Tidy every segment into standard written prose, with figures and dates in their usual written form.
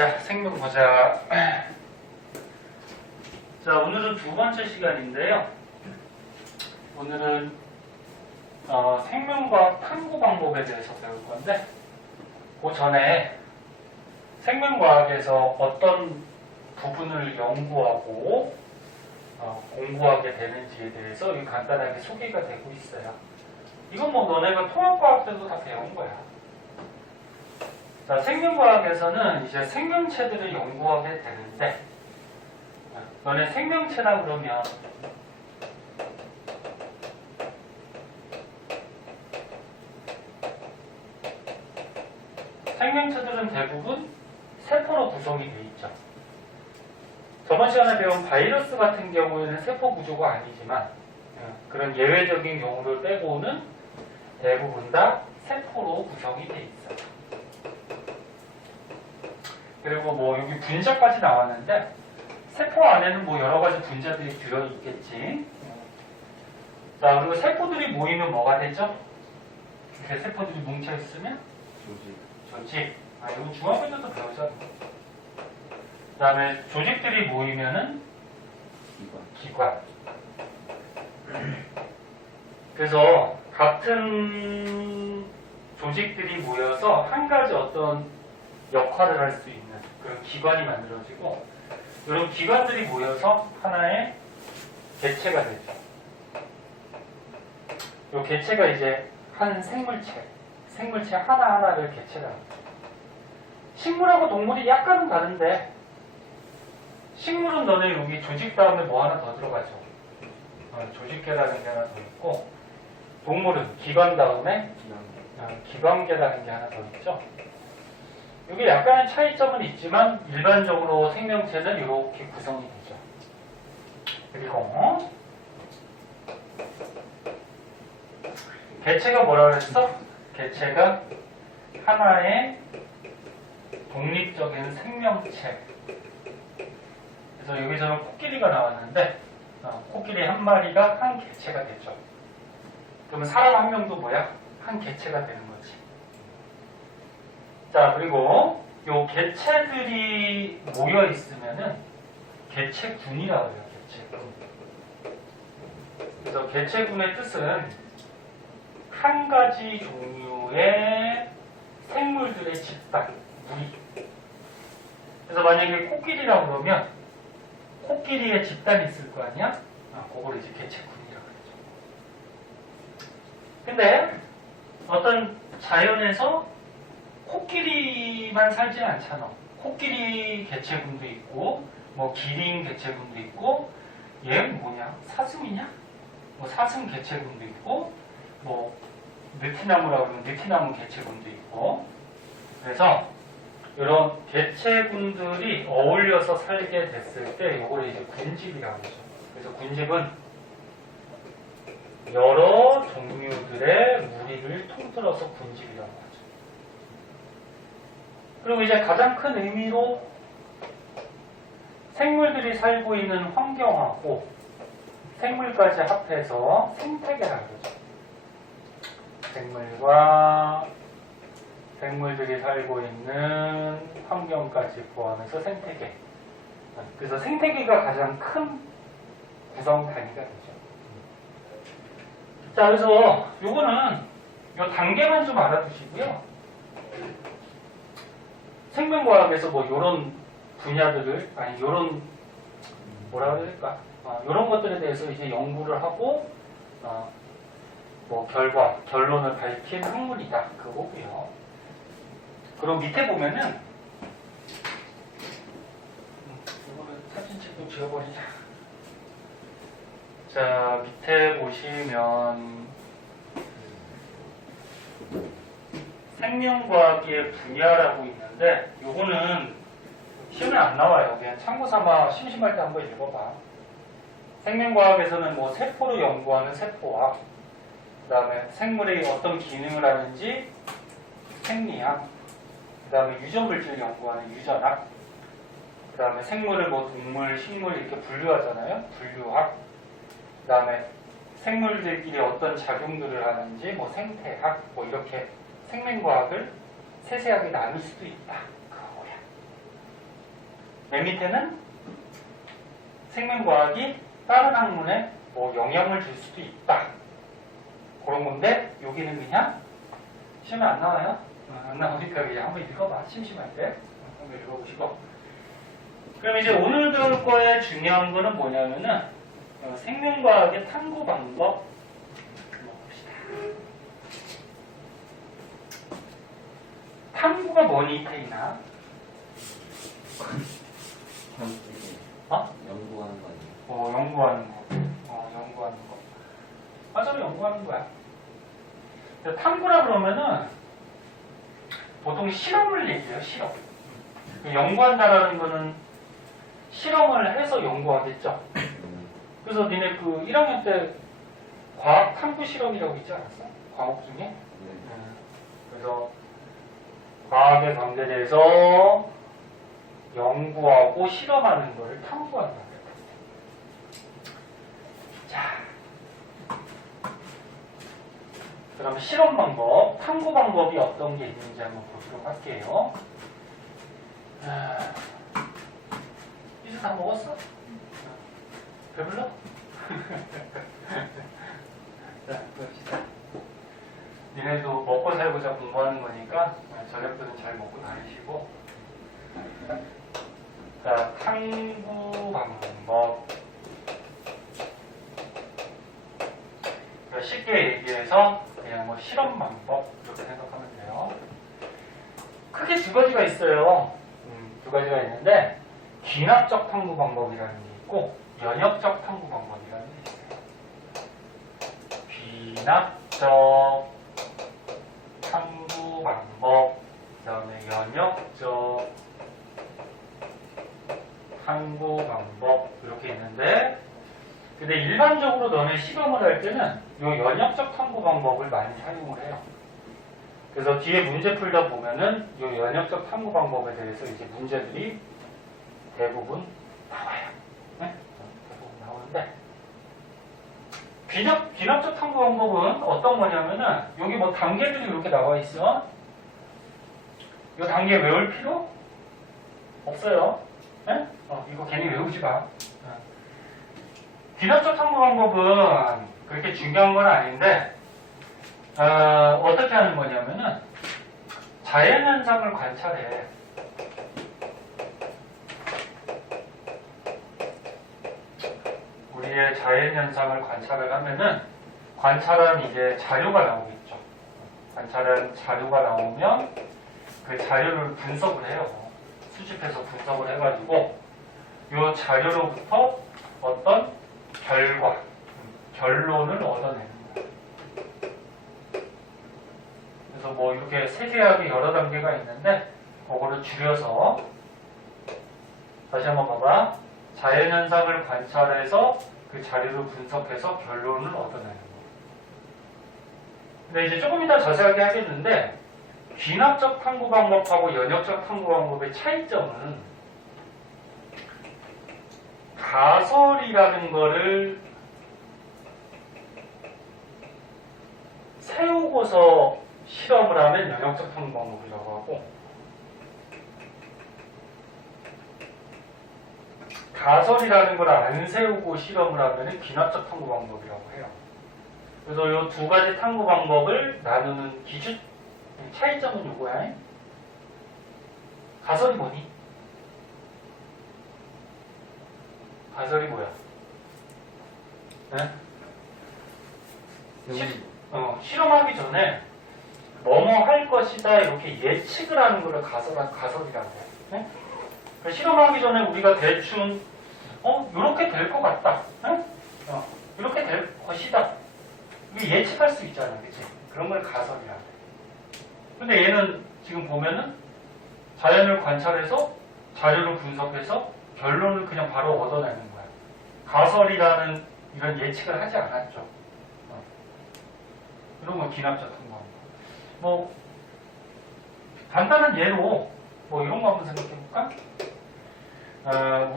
자, 생명 보자. 자, 오늘은 두 번째 시간인데요. 오늘은 생명과학 탐구 방법에 대해서 배울 건데, 그 전에 생명과학에서 어떤 부분을 연구하고 공부하게 되는지에 대해서 간단하게 소개가 되고 있어요. 이건 뭐 너네가 통합과학 때도 다 배운 거야. 자, 생명과학에서는 이제 생명체들을 연구하게 되는데, 너네 생명체라 그러면 생명체들은 대부분 세포로 구성이 되어 있죠. 저번 시간에 배운 바이러스 같은 경우에는 세포 구조가 아니지만 그런 예외적인 경우를 빼고는 대부분 다 세포로 구성이 되어 있어요. 그리고 뭐 여기 분자까지 나왔는데 세포 안에는 뭐 여러 가지 분자들이 들어있겠지. 자, 그리고 세포들이 모이면 뭐가 되죠? 이렇게 세포들이 뭉쳐있으면 조직. 이건 중학교에서도 배우잖아. 그 다음에 조직들이 모이면은 기관. 그래서 같은 조직들이 모여서 한 가지 어떤 역할을 할 수 있는 그런 기관이 만들어지고, 이런 기관들이 모여서 하나의 개체가 되죠. 이 개체가 이제 한 생물체 하나하나를 개체라 합니다. 식물하고 동물이 약간은 다른데, 식물은 너네 여기 조직 다음에 뭐 하나 더 들어가죠. 조직계라는 게 하나 더 있고, 동물은 기관 다음에 기관계라는 게 하나 더 있죠. 여기 약간의 차이점은 있지만 일반적으로 생명체는 이렇게 구성이 되죠. 그리고 개체가 뭐라 그랬어? 개체가 하나의 독립적인 생명체. 그래서 여기서는 코끼리가 나왔는데 코끼리 한 마리가 한 개체가 되죠. 그러면 사람 한 명도 뭐야? 한 개체가 되는 거지. 자, 그리고 요 개체들이 모여 있으면은 개체군이라고 해요. 개체군. 그래서 개체군의 뜻은 한 가지 종류의 생물들의 집단, 무리. 그래서 만약에 코끼리라고 그러면 코끼리의 집단이 있을 거 아니야? 그걸 이제 개체군이라고 그러죠. 근데 어떤 자연에서 코끼리만 살지 않잖아. 코끼리 개체군도 있고, 뭐 기린 개체군도 있고, 얘는 뭐냐? 사슴이냐? 뭐 사슴 개체군도 있고, 뭐 느티나무라고 하면 느티나무 개체군도 있고. 그래서 이런 개체군들이 어울려서 살게 됐을 때 이걸 이제 군집이라고 하죠. 그래서 군집은 여러 종류들의 무리를 통틀어서 군집이라고 하죠. 그리고 이제 가장 큰 의미로 생물들이 살고 있는 환경하고 생물까지 합해서 생태계라고 그러죠. 생물들이 살고 있는 환경까지 포함해서 생태계. 그래서 생태계가 가장 큰 구성 단위가 되죠. 자, 그래서 요거는 요 단계만 좀 알아두시고요. 생명과학에서 뭐 요런 분야들을, 아니 요런 뭐라 그래야 될까? 요런 것들에 대해서 이제 연구를 하고 뭐 결론을 밝힌 학문이다. 그거고요. 그럼 밑에 보면은 이거를 사진책도 지워버리자. 자, 밑에 보시면 생명과학의 분야라고 있는데, 요거는 시험에 안 나와요. 그냥 참고삼아 심심할 때 한번 읽어봐. 생명과학에서는 뭐 세포를 연구하는 세포학, 그 다음에 생물의 어떤 기능을 하는지 생리학, 그 다음에 유전물질을 연구하는 유전학, 그 다음에 생물을 뭐 동물, 식물 이렇게 분류하잖아요. 분류학, 그 다음에 생물들끼리 어떤 작용들을 하는지 뭐 생태학, 뭐 이렇게 생명과학을 세세하게 나눌 수도 있다. 그거야. 맨 밑에는 생명과학이 다른 학문에 뭐 영향을 줄 수도 있다. 그런 건데 여기는 그냥 시험에 안 나와요. 안 나오니까 그냥 한번 읽어봐. 심심할 때 한번 읽어보시고. 그럼 이제 오늘 배울 거에 중요한 거는 뭐냐면은 생명과학의 탐구 방법 봅시다. 탐구가 뭐니 태이나? 연구하는 거 아니에요? 연구하는 거. 연구하는 거. 맞아요, 연구하는 거야. 탐구라 그러면은 보통 실험을 얘기해요, 실험. 연구한다라는 거는 실험을 해서 연구하겠죠. 그래서 니네 그 1학년 때 과학 탐구 실험이라고 있지 않았어? 과목 중에? 그래서 과학에 관계돼서 연구하고 실험하는 걸 탐구한다. 자, 그럼 실험 방법, 탐구 방법이 어떤 게 있는지 한번 보도록 할게요. 이제 다 먹었어? 배불러? 자, 봅시다. 니네도 먹고 살고자 공부하는 거니까 저녁들은 잘 먹고 다니시고. 자, 탐구 방법. 쉽게 얘기해서 그냥 뭐 실험 방법 이렇게 생각하면 돼요. 크게 두 가지가 있어요. 두 가지가 있는데 귀납적 탐구 방법이라는 게 있고 연역적 탐구 방법이라는 게 있어요. 귀납적 탐구 방법, 그 다음에 연역적 탐구 방법 이렇게 있는데, 근데 일반적으로 너네 시험을 할 때는 이 연역적 탐구 방법을 많이 사용을 해요. 그래서 뒤에 문제 풀다 보면은 이 연역적 탐구 방법에 대해서 이제 문제들이 대부분 나와요. 네? 대부분 나오는데, 귀납적 탐구 방법은 어떤 거냐면은 여기 뭐 단계들이 이렇게 나와 있어. 이 단계 외울 필요 없어요. 네? 이거 괜히 외우지 마. 귀납적 탐구 방법은 그렇게 중요한 건 아닌데, 어떻게 하는 거냐면은, 자연현상을 관찰해. 우리의 자연현상을 관찰을 하면은, 관찰한 이제 자료가 나오겠죠. 관찰한 자료가 나오면, 그 자료를 분석을 해요. 수집해서 분석을 해가지고, 이 자료로부터 어떤 결과, 결론을 얻어내는 거예요. 그래서 뭐 이렇게 세세하게 여러 단계가 있는데 그거를 줄여서 다시 한번 봐봐. 자연현상을 관찰해서 그 자료를 분석해서 결론을 얻어내는 거예요. 근데 이제 조금 이따 자세하게 하겠는데 귀납적 탐구 방법하고 연역적 탐구 방법의 차이점은 가설이라는 거를 세우고서 실험을 하면 연역적 탐구 방법이라고 하고, 가설이라는 걸 안 세우고 실험을 하면 귀납적 탐구 방법이라고 해요. 그래서 이 두 가지 탐구 방법을 나누는 기준, 차이점은 요거야. 가설이 뭐니? 가설이 뭐야? 네? 실험하기 전에 뭐뭐 할 것이다 이렇게 예측을 하는 걸 가설이라고 해요. 네? 그러니까 실험하기 전에 우리가 대충 이렇게 될 것 같다. 네? 이렇게 될 것이다. 이게 예측할 수 있잖아, 그치? 그런 걸 가설이라고 해요. 근데 얘는 지금 보면은 자연을 관찰해서 자료를 분석해서 결론을 그냥 바로 얻어내는 거야. 가설이라는 이런 예측을 하지 않았죠. 이런 건 귀납적 탐구. 뭐 간단한 예로 뭐 이런 거 한번 생각해 볼까?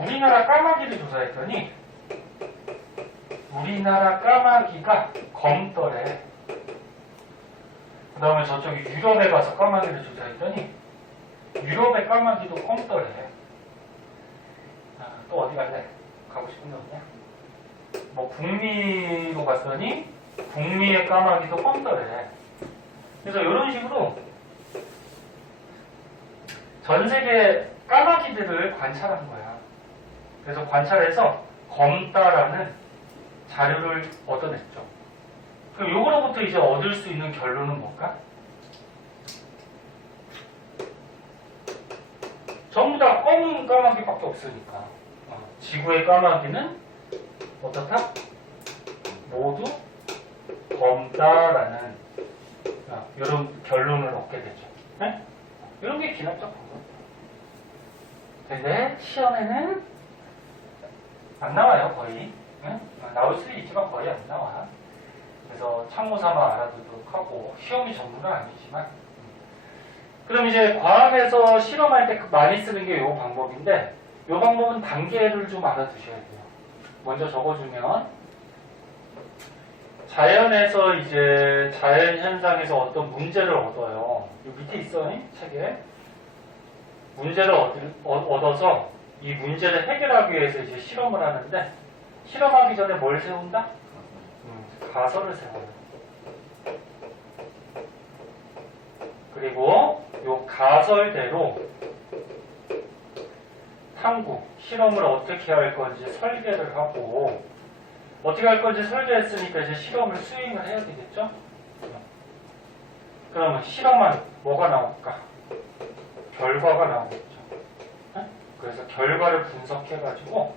우리나라 까마귀를 조사했더니 우리나라 까마귀가 검더래. 그 다음에 저쪽에 유럽에 가서 까마귀를 조사했더니 유럽의 까마귀도 검더래. 또 어디 갈래? 가고 싶은 데 없냐? 뭐 북미로 갔더니 북미의 까마귀도 뻔더래. 그래서 이런 식으로 전 세계 까마귀들을 관찰한 거야. 그래서 관찰해서 검다라는 자료를 얻어냈죠. 그럼 요거로부터 이제 얻을 수 있는 결론은 뭘까? 전부 다 검은 까마귀밖에 없으니까 지구의 까마귀는 어떻다? 모두 검다라는 이런 결론을 얻게 되죠. 네? 이런 게 기납적 방법이에요. 근데 시험에는 안 나와요, 거의. 네? 나올 수도 있지만 거의 안 나와. 그래서 참고 삼아 알아두도록 하고, 시험이 전문은 아니지만. 그럼 이제 과학에서 실험할 때 많이 쓰는 게 이 방법인데, 이 방법은 단계를 좀 알아두셔야 돼요. 먼저 적어주면, 자연에서 이제 자연 현상에서 어떤 문제를 얻어요. 이 밑에 있어, 책에. 문제를 얻어서 이 문제를 해결하기 위해서 이제 실험을 하는데, 실험하기 전에 뭘 세운다? 가설을 세워요. 그리고 이 가설대로 탐구, 실험을 어떻게 할 건지 설계를 하고, 어떻게 할 건지 설계했으니까 이제 실험을 수행을 해야 되겠죠? 그러면 실험은 뭐가 나올까? 결과가 나오겠죠. 네? 그래서 결과를 분석해가지고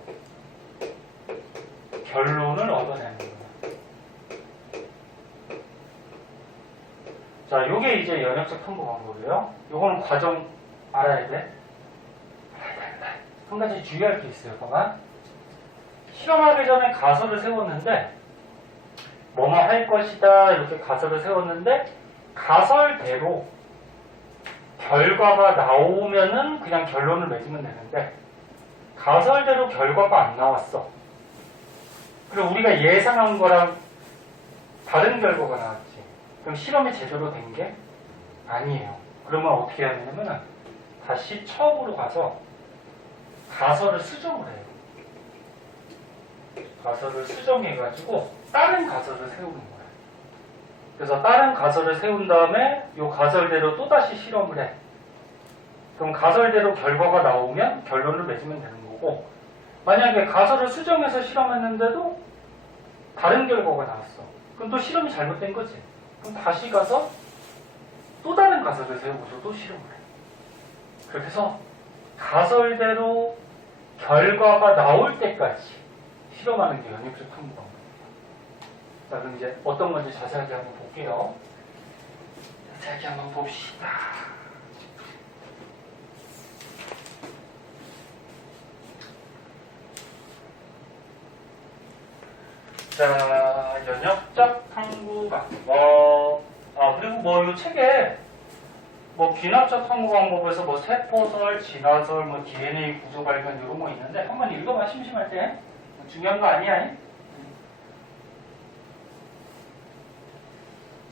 결론을 얻어내는 거예요. 자, 요게 이제 연역적 탐구 방법이에요. 요거는 과정 알아야 돼. 한 가지 주의할 게 있어요. 봐봐. 실험하기 전에 가설을 세웠는데 뭐뭐 할 것이다 이렇게 가설을 세웠는데 가설대로 결과가 나오면은 그냥 결론을 맺으면 되는데 가설대로 결과가 안 나왔어. 그리고 우리가 예상한 거랑 다른 결과가 나왔지. 그럼 실험이 제대로 된 게 아니에요. 그러면 어떻게 해야 되냐면 다시 처음으로 가서 가설을 수정을 해요. 가설을 수정해가지고 다른 가설을 세우는 거예요. 그래서 다른 가설을 세운 다음에 이 가설대로 또다시 실험을 해. 그럼 가설대로 결과가 나오면 결론을 맺으면 되는 거고, 만약에 가설을 수정해서 실험했는데도 다른 결과가 나왔어. 그럼 또 실험이 잘못된 거지. 그럼 다시 가서 또 다른 가설을 세우고서 또 실험을 해. 그렇게 해서 가설대로 결과가 나올 때까지 실험하는 게 연역적 탐구 방법이에요. 자, 그럼 이제 어떤 건지 자세하게 한번 볼게요. 자세하게 한번 봅시다. 자, 연역적 탐구 방법. 그리고 뭐 이 책에 뭐 귀납적 탐구 방법에서 뭐 세포설, 진화설, 뭐 DNA 구조 발견 이런 거 있는데 한번 읽어봐. 심심할 때. 중요한 거 아니야.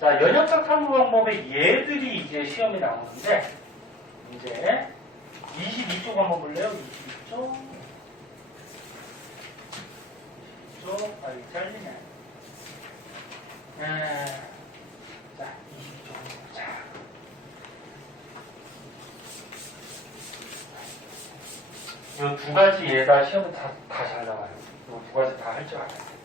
자, 연역적 탐구 방법의 얘들이 이제 시험에 나오는데 이제 22쪽 한번 볼래요? 22쪽. 이거 잘리네. 자, 22쪽. 자. 이 두 가지 얘다 시험은 다 잘 나와요. 이 두 가지 다 할 줄 알아요.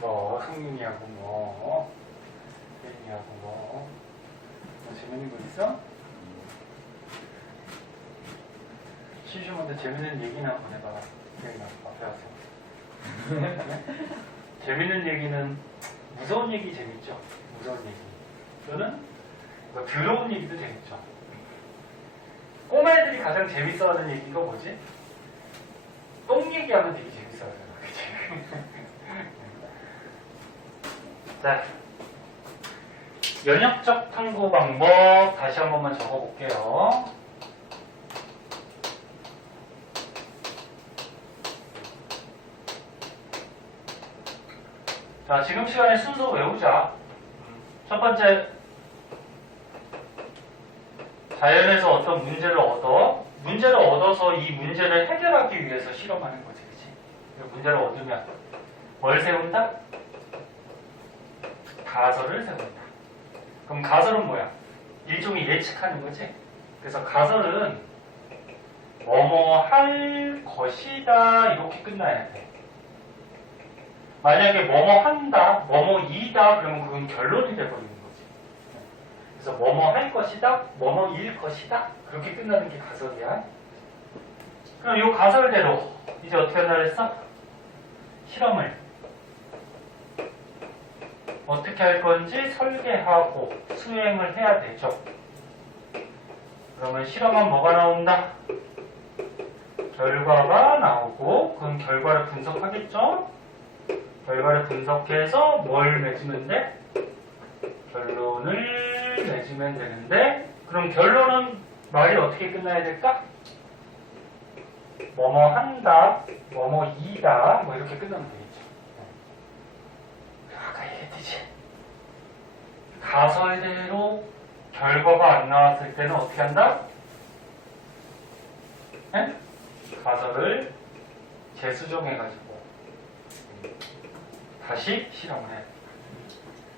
뭐 흥민이하고 뭐 혜인이하고 뭐 재밌는 거 있어? 심심한데 재밌는 얘기나 한번 해봐라. 혜인아 앞에 와서. 재밌는 얘기는 무서운 얘기 재밌죠? 무서운 얘기. 저는 뭐 더러운 얘기도 재밌죠. 꼬마애들이 가장 재밌어하는 얘기가 뭐지? 똥 얘기하면 되게 재밌어하잖아. 그치? 자, 연역적 탐구 방법 다시 한 번만 적어볼게요. 자, 지금 시간에 순서 외우자. 첫 번째, 자연에서 어떤 문제를 얻어서 이 문제를 해결하기 위해서 실험하는 거지, 그치? 문제를 얻으면 뭘 세운다? 가설을 세운다. 그럼 가설은 뭐야? 일종의 예측하는 거지. 그래서 가설은 뭐뭐 할 것이다 이렇게 끝나야 돼. 만약에 뭐뭐 한다, 뭐뭐 이다 그러면 그건 결론이 돼버리는 거지. 그래서 뭐뭐 할 것이다, 뭐뭐 일 것이다 그렇게 끝나는 게 가설이야. 그럼 이 가설대로 이제 어떻게 한다 그랬어? 실험을 어떻게 할 건지 설계하고 수행을 해야 되죠. 그러면 실험은 뭐가 나온다? 결과가 나오고 그럼 결과를 분석하겠죠? 결과를 분석해서 뭘 맺으면 돼? 결론을 맺으면 되는데 그럼 결론은 말이 어떻게 끝나야 될까? 뭐뭐 한다, 뭐뭐 이다 뭐 이렇게 끝나면 되겠죠. 아까 얘기했듯이 가설대로 결과가 안 나왔을 때는 어떻게 한다? 네? 가설을 재수정해가지고 다시 실험을 해야 됩니다.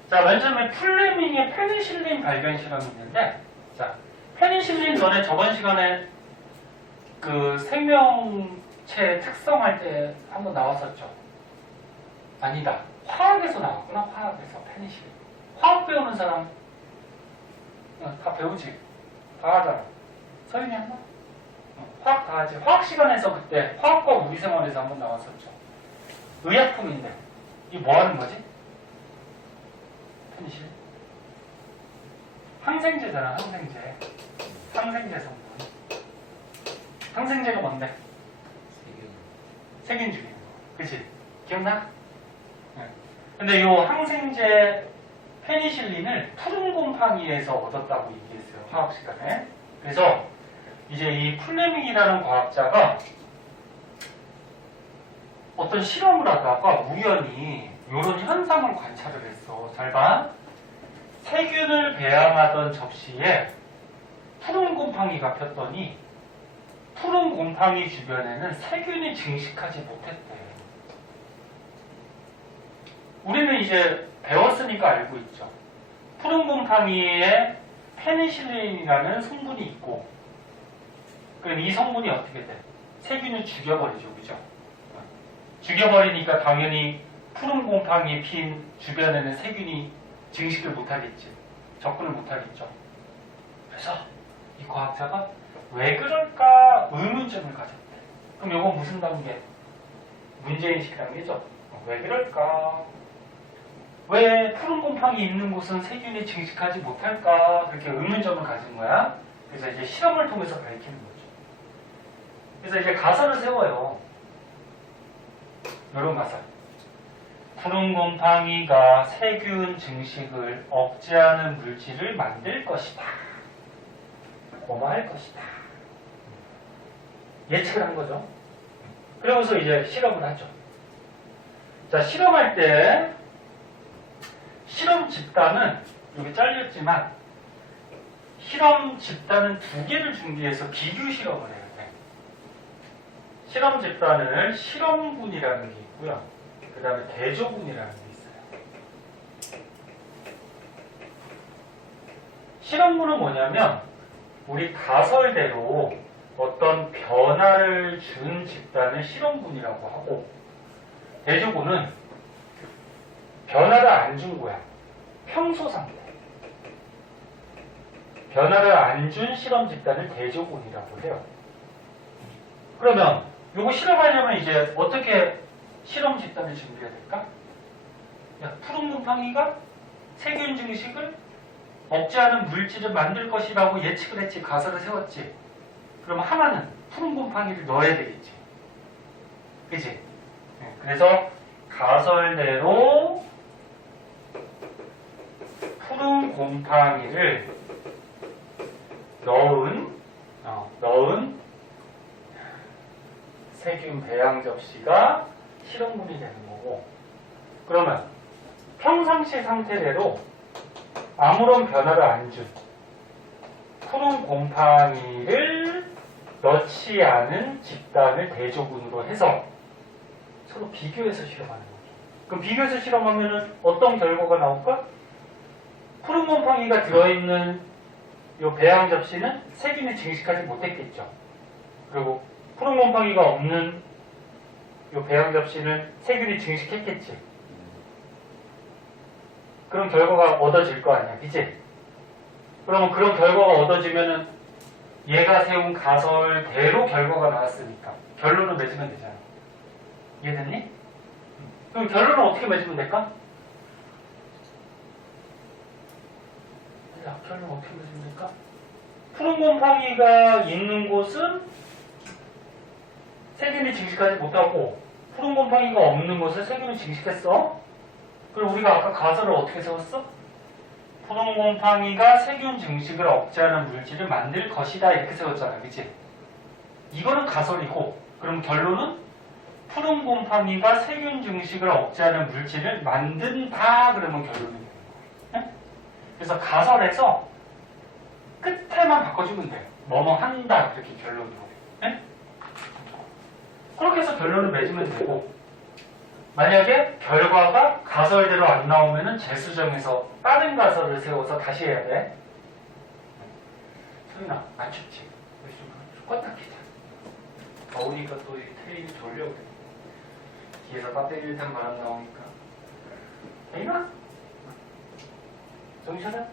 자, 맨 처음에 플레밍의 페니실린 발견 실험이 있는데, 자, 페니실린 전에 저번 시간에 그 생명체 특성할 때 한번 나왔었죠. 아니다. 화학에서 나왔구나. 화학에서 페니실린. 화학 배우는 사람 다 배우지. 다 하잖아. 서윤이 한번? 화학 다 하지. 화학 시간에서 그때 화학과 우리생활에서 한번 나왔었죠. 의약품인데 이 뭐 하는 거지? 페니실린? 항생제잖아. 항생제. 항생제 성분. 항생제가 뭔데? 세균 죽이는 거. 그치? 기억나? 네. 근데 이 항생제 페니실린을 푸른 곰팡이에서 얻었다고 얘기했어요. 화학 시간에. 그래서 이제 이 플레밍이라는 과학자가 어떤 실험을 하다가 우연히 이런 현상을 관찰을 했어. 잘 봐. 세균을 배양하던 접시에 푸른 곰팡이가 폈더니 푸른 곰팡이 주변에는 세균이 증식하지 못했대. 우리는 이제 배웠으니까 알고 있죠. 푸른 곰팡이에 페니실린이라는 성분이 있고 그럼 이 성분이 어떻게 돼? 세균을 죽여버리죠. 그죠? 죽여버리니까 당연히 푸른 곰팡이 핀 주변에는 세균이 증식을 못하겠지. 접근을 못하겠죠. 그래서 이 과학자가 왜 그럴까 의문점을 가졌대. 그럼 이거 무슨 단계? 문제인식 단계죠. 왜 그럴까? 왜 푸른 곰팡이 있는 곳은 세균이 증식하지 못할까? 그렇게 의문점을 가진 거야. 그래서 이제 실험을 통해서 밝히는 거죠. 그래서 이제 가설을 세워요. 이런 가설. 푸른 곰팡이가 세균 증식을 억제하는 물질을 만들 것이다. 뭐뭐 할 것이다. 예측을 한 거죠. 그러면서 이제 실험을 하죠. 자, 실험할 때 실험 집단은 여기 잘렸지만 실험 집단은 2개를 준비해서 비교 실험을 해야 돼. 실험 집단을 실험군이라는 게 있고요. 그 다음에 대조군이라는 게 있어요. 실험군은 뭐냐면 우리 가설대로 어떤 변화를 준 집단을 실험군이라고 하고 대조군은 변화를 안 준 거야. 평소 상태. 변화를 안 준 실험 집단을 대조군이라고 해요. 그러면 이거 실험하려면 이제 어떻게 실험 집단을 준비해야 될까? 야, 푸른 곰팡이가 세균 증식을 억제하는 물질을 만들 것이라고 예측을 했지. 가설을 세웠지. 그러면 하나는 푸른 곰팡이를 넣어야 되겠지. 그치? 네, 그래서 가설대로 푸른 곰팡이를 넣은 세균 배양 접시가 실험물이 되는 거고, 그러면 평상시 상태대로 아무런 변화를 안 준 푸른 곰팡이를 넣지 않은 집단을 대조군으로 해서 서로 비교해서 실험하는 거죠. 그럼 비교해서 실험하면은 어떤 결과가 나올까? 푸른 곰팡이가 들어있는 이 배양 접시는 세균이 증식하지 못했겠죠. 그리고 푸른 곰팡이가 없는 이 배양 접시는 세균이 증식했겠지. 그런 결과가 얻어질 거 아니야, 그치? 그러면 그런 결과가 얻어지면은 얘가 세운 가설대로 결과가 나왔으니까 결론을 맺으면 되잖아. 이해됐니? 그럼 결론은 어떻게 맺으면 될까? 야, 결론 어떻게 맺으면 될까? 푸른 곰팡이가 있는 곳은 세균이 증식하지 못하고 푸른 곰팡이가 없는 곳은 세균이 증식했어. 그리고 우리가 아까 가설을 어떻게 세웠어? 푸른 곰팡이가 세균 증식을 억제하는 물질을 만들 것이다 이렇게 세웠잖아, 그치? 이거는 가설이고, 그럼 결론은 푸른 곰팡이가 세균 증식을 억제하는 물질을 만든다 그러면 결론이 되는 거야. 네? 그래서 가설에서 끝에만 바꿔주면 돼요. 뭐뭐 한다 그렇게 결론으로. 네? 그렇게 해서 결론을 맺으면 되고, 만약에 결과가 가설대로 안 나오면은 재수정해서 다른 가설을 세워서 다시 해야 돼. 소윤아, 안 춥지? 우리 좀 껐다 키자. 더우니까 또 테이블 졸려 그래. 뒤에서 배터리를 탄 바람 나오니까. 소윤아? 정신 차려?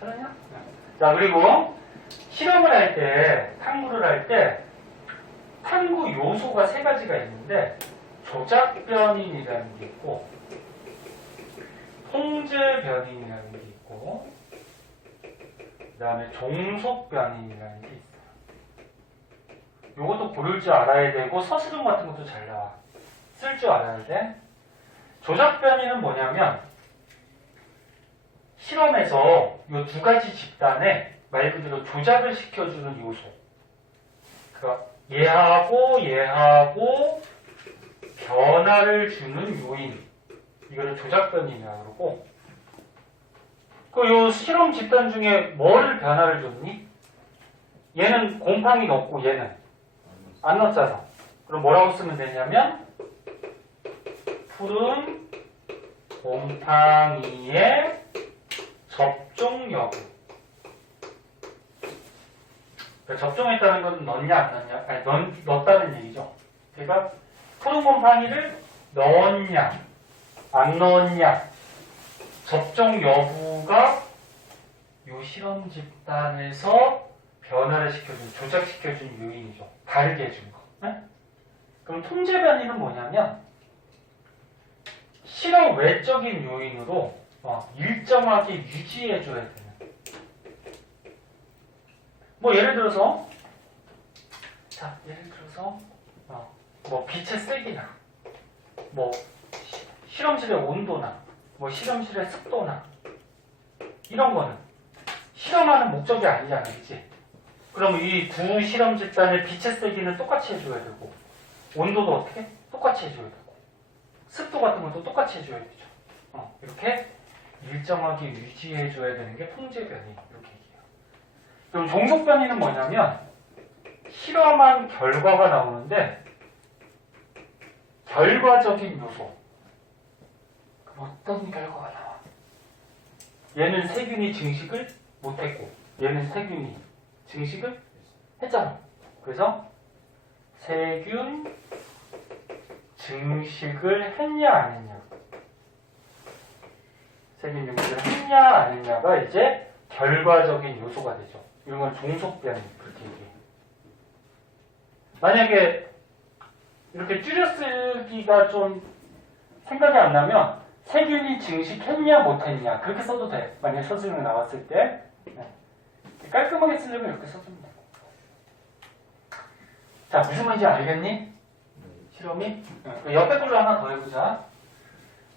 차렸냐? 자, 그리고 실험을 할 때, 탐구를 할 때 탐구 요소가 세 가지가 있는데 조작 변인이라는 게 있고 통제 변인이라는 게 있고 그 다음에 종속 변인이라는 게 있어요. 요것도 고를 줄 알아야 되고 서술형 같은 것도 잘 나와. 쓸 줄 알아야 돼. 조작 변인은 뭐냐면 실험에서 요 두 가지 집단에 말 그대로 조작을 시켜주는 요소. 그러니까 얘하고 변화를 주는 요인, 이거를 조작 변인이라고 그러고, 그 요 실험 집단 중에 뭐를 변화를 줬니? 얘는 곰팡이 넣고 얘는 안 넣었잖아. 그럼 뭐라고 쓰면 되냐면 푸른 곰팡이의 접종 여부. 그러니까 접종했다는 건 넣냐 안 넣냐? 아니 넣었다는 얘기죠. 그러니까 푸른 곰팡이를 넣었냐 안 넣었냐 접종 여부가 요 실험 집단에서 변화를 시켜준, 조작시켜준 요인이죠. 다르게 해준 거. 네? 그럼 통제 변이는 뭐냐면 실험 외적인 요인으로 일정하게 유지해줘야 되는. 뭐 예를 들어서 뭐 빛의 세기나 뭐 실험실의 온도나 뭐 실험실의 습도나 이런 거는 실험하는 목적이 아니잖아, 그치? 그럼 이 두 실험 집단의 빛의 세기는 똑같이 해줘야 되고 온도도 어떻게? 똑같이 해줘야 되고 습도 같은 것도 똑같이 해줘야 되죠. 이렇게 일정하게 유지해줘야 되는 게 통제 변이, 이렇게 얘기해요. 그럼 종속 변이는 뭐냐면 실험한 결과가 나오는데 결과적인 요소. 그럼 어떤 결과가 나와? 얘는 세균이 증식을 못했고 얘는 세균이 증식을 했잖아. 그래서 세균 증식을 했냐 안 했냐, 세균 증식을 했냐 안 했냐가 이제 결과적인 요소가 되죠. 이런 건 종속 변이, 그렇게 얘기해요. 만약에 이렇게 줄여쓰기가 좀 생각이 안 나면 세균이 증식했냐 못했냐 그렇게 써도 돼. 만약에 서술형이 나왔을 때 깔끔하게 쓰려면 이렇게 써주면 돼. 자, 무슨 말인지 알겠니? 실험이? 옆에 걸로 하나 더 해보자.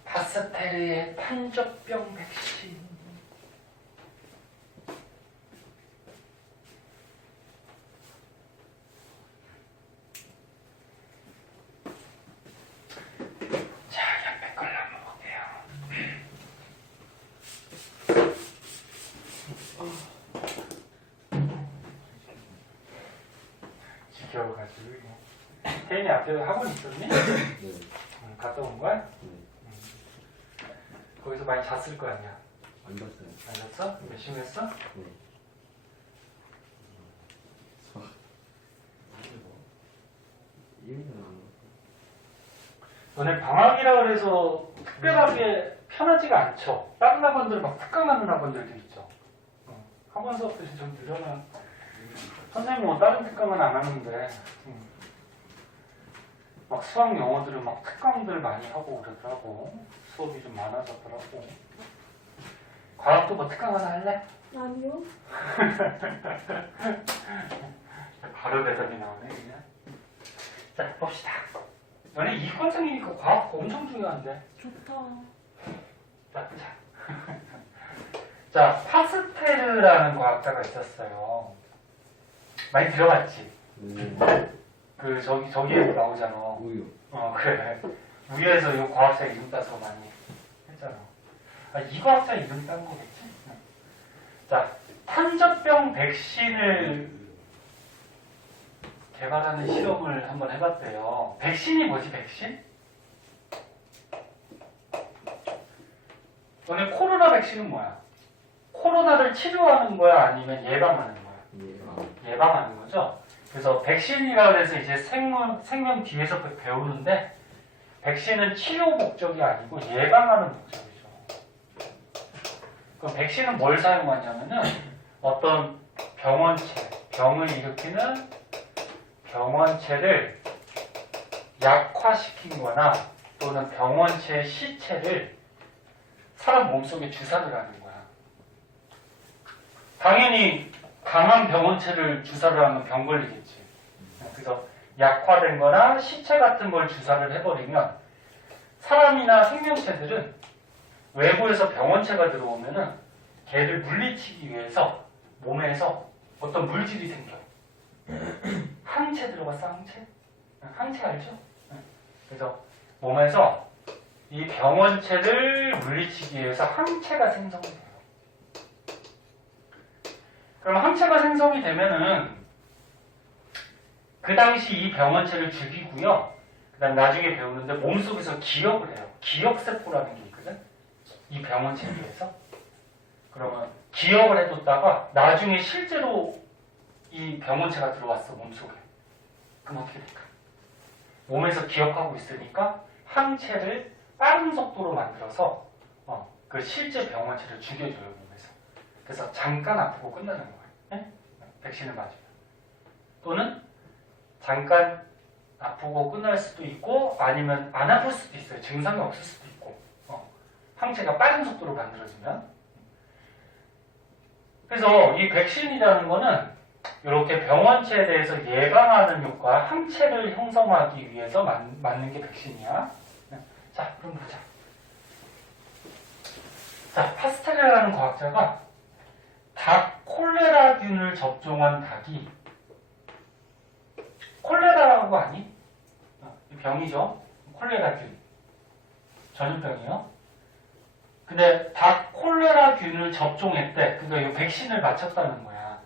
파스테르의 탄저병 백신. 당연히 앞에 학원 있었니? 네. 갔다 온 거야? 네. 거기서 많이 잤을 거 아니야? 안 잤어요. 안 잤어? 열심히 했어? 네. 너네 방학이라 그래서 특별하게 편하지가 않죠. 다른 학원들 막 특강하는 학원들도 있죠. 학원 수업들이 좀 늘려면 선생님 뭐 다른 특강은 안 하는데 막 수학 영어들은 막 특강들 많이 하고 그러더라고. 수업이 좀 많아졌더라고. 과학도 뭐 특강 하나 할래? 아니요. 바로 대답이 나오네 그냥. 자 봅시다. 너네 이과생이니까 과학 엄청 중요한데. 좋다. 자, 자 파스테르라는 과학자가 있었어요. 많이 들어봤지? 그 저기에 나오잖아. 우유. 그래. 우유에서 이 과학자 이름 따서 많이 했잖아. 이 과학자 이름 딴 거겠지? 자, 탄저병 백신을 개발하는 실험을 한번 해봤대요. 백신이 뭐지, 백신? 너네 코로나 백신은 뭐야? 코로나를 치료하는 거야? 아니면 예방하는 거야? 예방하는 거죠? 그래서 백신이라고 해서 이제 생명 뒤에서 배우는데 백신은 치료 목적이 아니고 예방하는 목적이죠. 그럼 백신은 뭘 사용하냐면은 어떤 병을 일으키는 병원체를 약화시킨 거나 또는 병원체의 시체를 사람 몸속에 주사를 하는 거야. 당연히 강한 병원체를 주사를 하면 병 걸리겠지. 그래서 약화된 거나 시체 같은 걸 주사를 해버리면 사람이나 생명체들은 외부에서 병원체가 들어오면은 걔를 물리치기 위해서 몸에서 어떤 물질이 생겨. 항체 들어갔어, 항체? 항체 알죠? 그래서 몸에서 이 병원체를 물리치기 위해서 항체가 생성돼요. 그럼 항체가 생성이 되면은 그 당시 이 병원체를 죽이고요. 그 다음 나중에 배우는데 몸속에서 기억을 해요. 기억세포라는 게 있거든. 이 병원체에 의해서. 그러면 기억을 해뒀다가 나중에 실제로 이 병원체가 들어왔어, 몸속에. 그럼 어떻게 될까? 몸에서 기억하고 있으니까 항체를 빠른 속도로 만들어서 그 실제 병원체를 죽여줘요, 몸에서. 그래서 잠깐 아프고 끝나는 거예요. 네? 백신을 맞으면. 또는 잠깐 아프고 끝날 수도 있고 아니면 안 아플 수도 있어요. 증상이 없을 수도 있고. 항체가 빠른 속도로 만들어지면. 그래서 이 백신이라는 거는 이렇게 병원체에 대해서 예방하는 효과, 항체를 형성하기 위해서 맞는 게 백신이야. 자, 그럼 보자. 자, 파스텔레라는 과학자가 닭 콜레라균을 접종한 닭이 콜레라라고 아니? 병이죠. 콜레라균. 전염병이요. 근데 닭 콜레라균을 접종했대. 그러니까 이 백신을 맞췄다는 거야.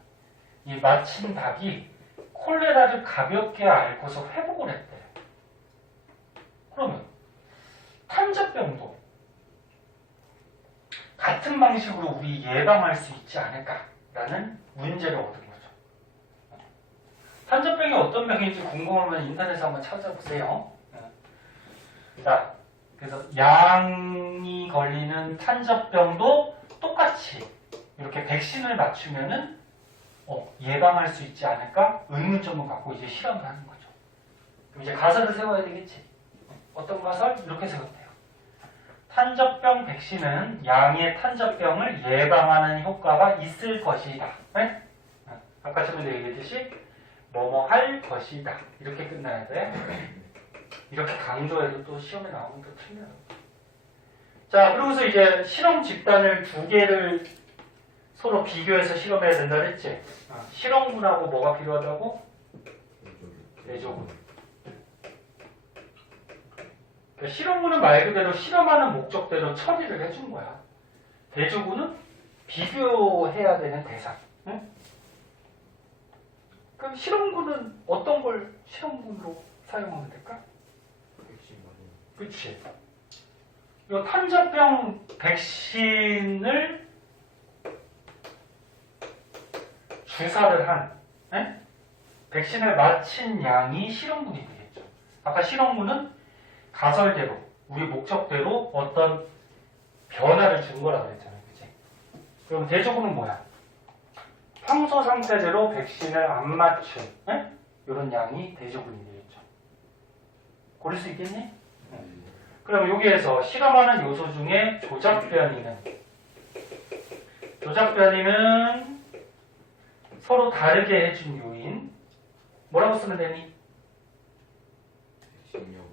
이 맞힌 닭이 콜레라를 가볍게 앓고서 회복을 했대. 그러면 탄저병도 같은 방식으로 우리 예방할 수 있지 않을까라는 문제를 얻은 거죠. 탄저병이 어떤 병인지 궁금하면 인터넷에 한번 찾아보세요. 자, 그래서 양이 걸리는 탄저병도 똑같이 이렇게 백신을 맞추면은 예방할 수 있지 않을까? 의문점을 갖고 이제 실험을 하는 거죠. 그럼 이제 가설을 세워야 되겠지. 어떤 가설? 이렇게 세웠대요. 탄저병 백신은 양의 탄저병을 예방하는 효과가 있을 것이다. 네? 아까 전에 얘기했듯이 뭐뭐 할 것이다. 이렇게 끝나야 돼. 이렇게 강조해도 또 시험에 나오면 또 틀려요. 자, 그러고서 이제 실험 집단을 두 개를 서로 비교해서 실험해야 된다 그랬지? 실험군하고 뭐가 필요하다고? 대조군. 그러니까 실험군은 말 그대로 실험하는 목적대로 처리를 해준 거야. 대조군은 비교해야 되는 대상. 응? 그럼 실험군은 어떤 걸 실험군으로 사용하면 될까? 백신 맞은. 그치? 이 탄저병 백신을 주사를 한, 에? 백신을 맞힌 양이 실험군이 되겠죠. 아까 실험군은 가설대로, 우리 목적대로 어떤 변화를 준 거라고 그랬잖아요. 그치? 그럼 대조군은 뭐야? 평소 상태대로 백신을 안 맞춘, 에? 이런 양이 대조군이 되겠죠. 고를 수 있겠니? 그럼 여기에서 실험하는 요소 중에 조작변이는 서로 다르게 해준 요인 뭐라고 쓰면 되니? 백신 여부.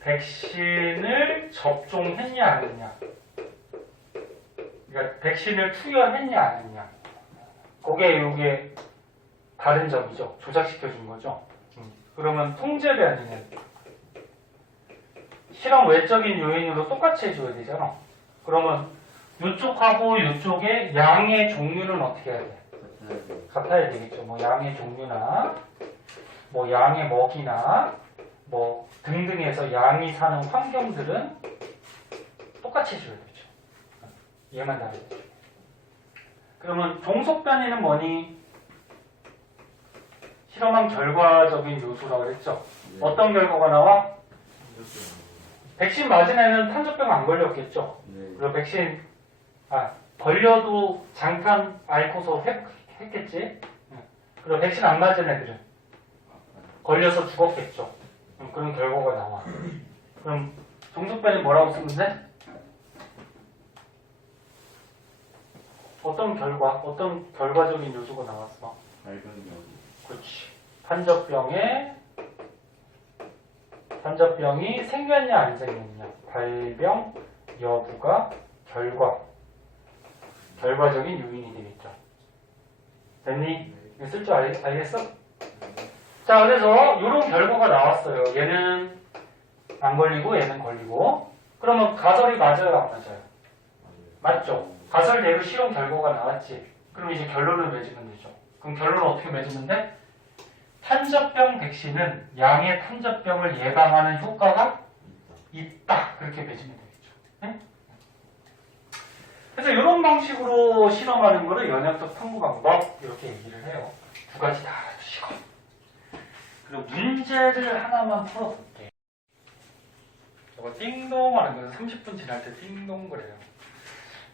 백신을 접종했냐 안 했냐, 그러니까 백신을 투여했냐 안 했냐, 그게 요게 다른 점이죠. 조작시켜준 거죠. 그러면 통제변이는 실험 외적인 요인으로 똑같이 해줘야 되잖아. 그러면 이쪽하고 이쪽의 양의 종류는 어떻게 해야 돼? 같아야 되겠죠. 뭐 양의 종류나 뭐 양의 먹이나 뭐 등등해서 양이 사는 환경들은 똑같이 해줘야 되죠. 얘만 다르죠. 그러면 종속변이는 뭐니? 실험한 결과적인 요소라고 그랬죠. 네. 어떤 결과가 나와? 탄저병. 백신 맞은 애는 탄저병 안 걸렸겠죠. 네. 그리고 백신 걸려도 잠깐 앓고서 했겠지. 그리고 백신 안 맞은 애들은 걸려서 죽었겠죠. 그런 결과가 나와. 그럼 종속변이 뭐라고 쓰면 돼? 어떤 결과적인 요소가 나왔어? 발병. 그렇지. 탄저병이 생겼냐 안 생겼냐, 발병 여부가 결과적인 요인이 되겠죠. 됐니? 이거 쓸 줄 알겠어? 자, 그래서 이런 결과가 나왔어요. 얘는 안 걸리고 얘는 걸리고. 그러면 가설이 맞아요 안 맞아요? 맞죠? 가설대로 실험 결과가 나왔지. 그럼 이제 결론을 맺으면 되죠. 그럼 결론을 어떻게 맺으면 돼? 탄저병 백신은 양의 탄저병을 예방하는 효과가 있다. 그렇게 맺으면 되겠죠. 네? 그래서 이런 방식으로 실험하는 거를 연역적 탐구 방법 이렇게 얘기를 해요. 두 가지 다 알아두시고. 그리고 문제를 하나만 풀어볼게요. 저거 띵동 하는 거는 30분 지날 때 띵동 그래요.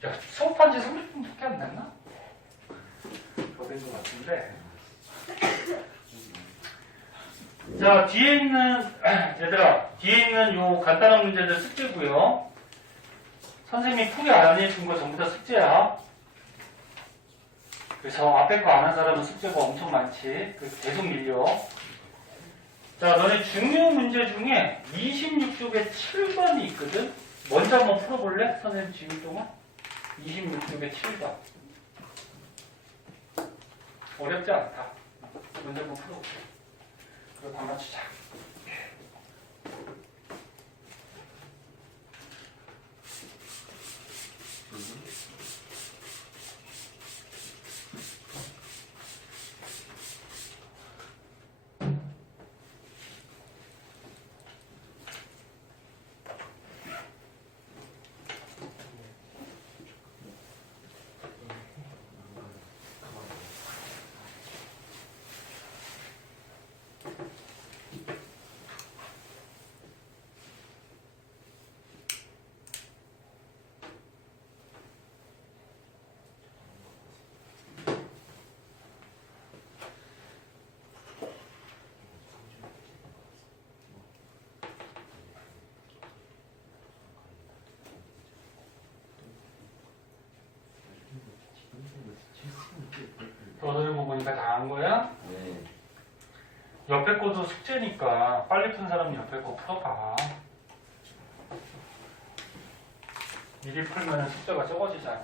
야, 수업한 지 30분밖에 안 됐나? 더 된 것 같은데. 자, 뒤에 있는, 얘들아, 뒤에 있는 요 간단한 문제들 숙제고요. 선생님이 풀이 안 해준 거 전부 다 숙제야. 그래서 앞에 거 안 한 사람은 숙제가 엄청 많지. 그래서 계속 밀려. 자, 너네 중요 문제 중에 26쪽에 7번이 있거든? 먼저 한번 풀어볼래? 선생님 지금 동안? 26쪽에 7번. 어렵지 않다. 먼저 한번 풀어볼게. 그리고 다 맞추자. 떠들고 보니까 다 한 거야? 네. 옆에 거도 숙제니까 빨리 푼 사람은 옆에 거 풀어봐. 미리 풀면 숙제가 적어지잖아.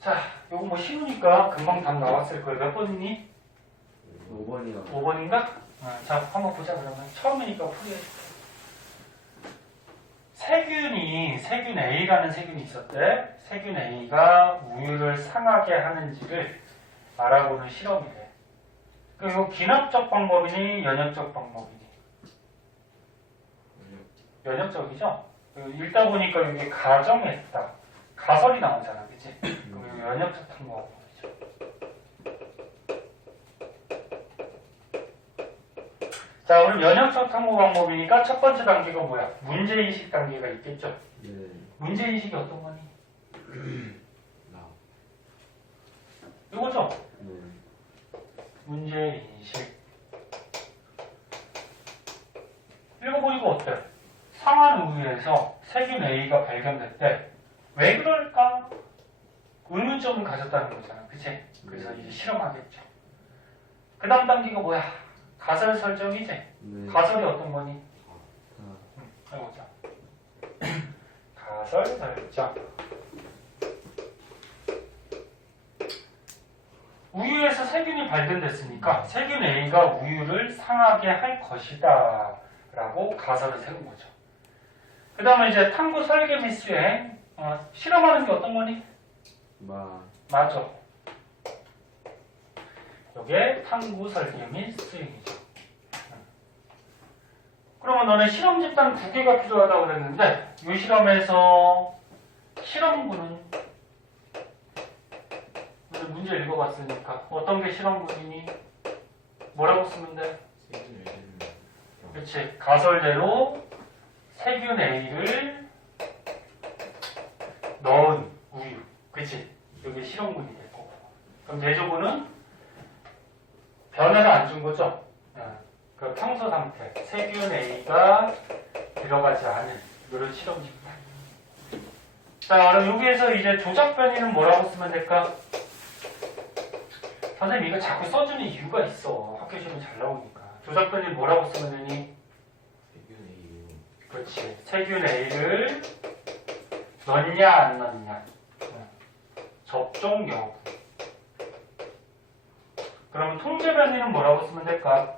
자, 요거 뭐 쉬우니까 금방 답 나왔을 거예요. 몇 번이니? 5번이요. 5번인가? 자, 한번 보자 그러면. 처음이니까 풀이해줄게. 세균 A라는 세균이 있었대. 세균 A가 우유를 상하게 하는지를 알아보는 실험이래. 이거 기납적 방법이니 연역적 방법이니? 연역적이죠? 읽다 보니까 여기 가정했다. 가설이 나오잖아, 그치? 그럼 이거 연역적 탐구방법이죠. 자, 그럼 연역적 탐구 방법이니까 첫 번째 단계가 뭐야? 문제인식 단계가 있겠죠? 네. 문제인식이 어떤 거니? 나. 이거죠? 네. 문제인식. 읽어보니까 어때? 상한 우유에서 세균 A가 발견됐대. 왜 그럴까? 의문점을 가졌다는 거잖아. 그치? 그래서 이제 실험하겠죠. 그 다음 단계가 뭐야? 가설 설정이지? 네. 가설이 어떤 거니? 아, 해보자. 가설 설정. 우유에서 세균이 발견됐으니까 세균 A가 우유를 상하게 할 것이다 라고 가설을 세운 거죠. 그 다음에 이제 탐구 설계 및 수행. 실험하는 게 어떤 거니? 맞아. 이게 탐구 설계 및 수행이죠. 그러면 너네 실험 집단 9개가 필요하다고 그랬는데 이 실험에서 실험군은 문제 읽어봤으니까 어떤 게 실험군이니? 뭐라고 쓰면 돼? 세균 A는 그렇지. 가설대로 세균 A를 넣은 우유. 그치? 여기 실험군이 될 거고. 그럼 제조군은 변화를 안 준 거죠? 그 평소 상태. 세균 A가 들어가지 않은 이런 실험 집단. 자, 그럼 여기에서 이제 조작 변이는 뭐라고 쓰면 될까? 선생님 이거 자꾸 써주는 이유가 있어. 학교 시험에 잘 나오니까. 조작 변이 뭐라고 쓰면 되니? 세균 A요. 그렇지. 세균 A를 넣냐 안 넣냐. 접종 여부. 그럼 통제 변이는 뭐라고 쓰면 될까?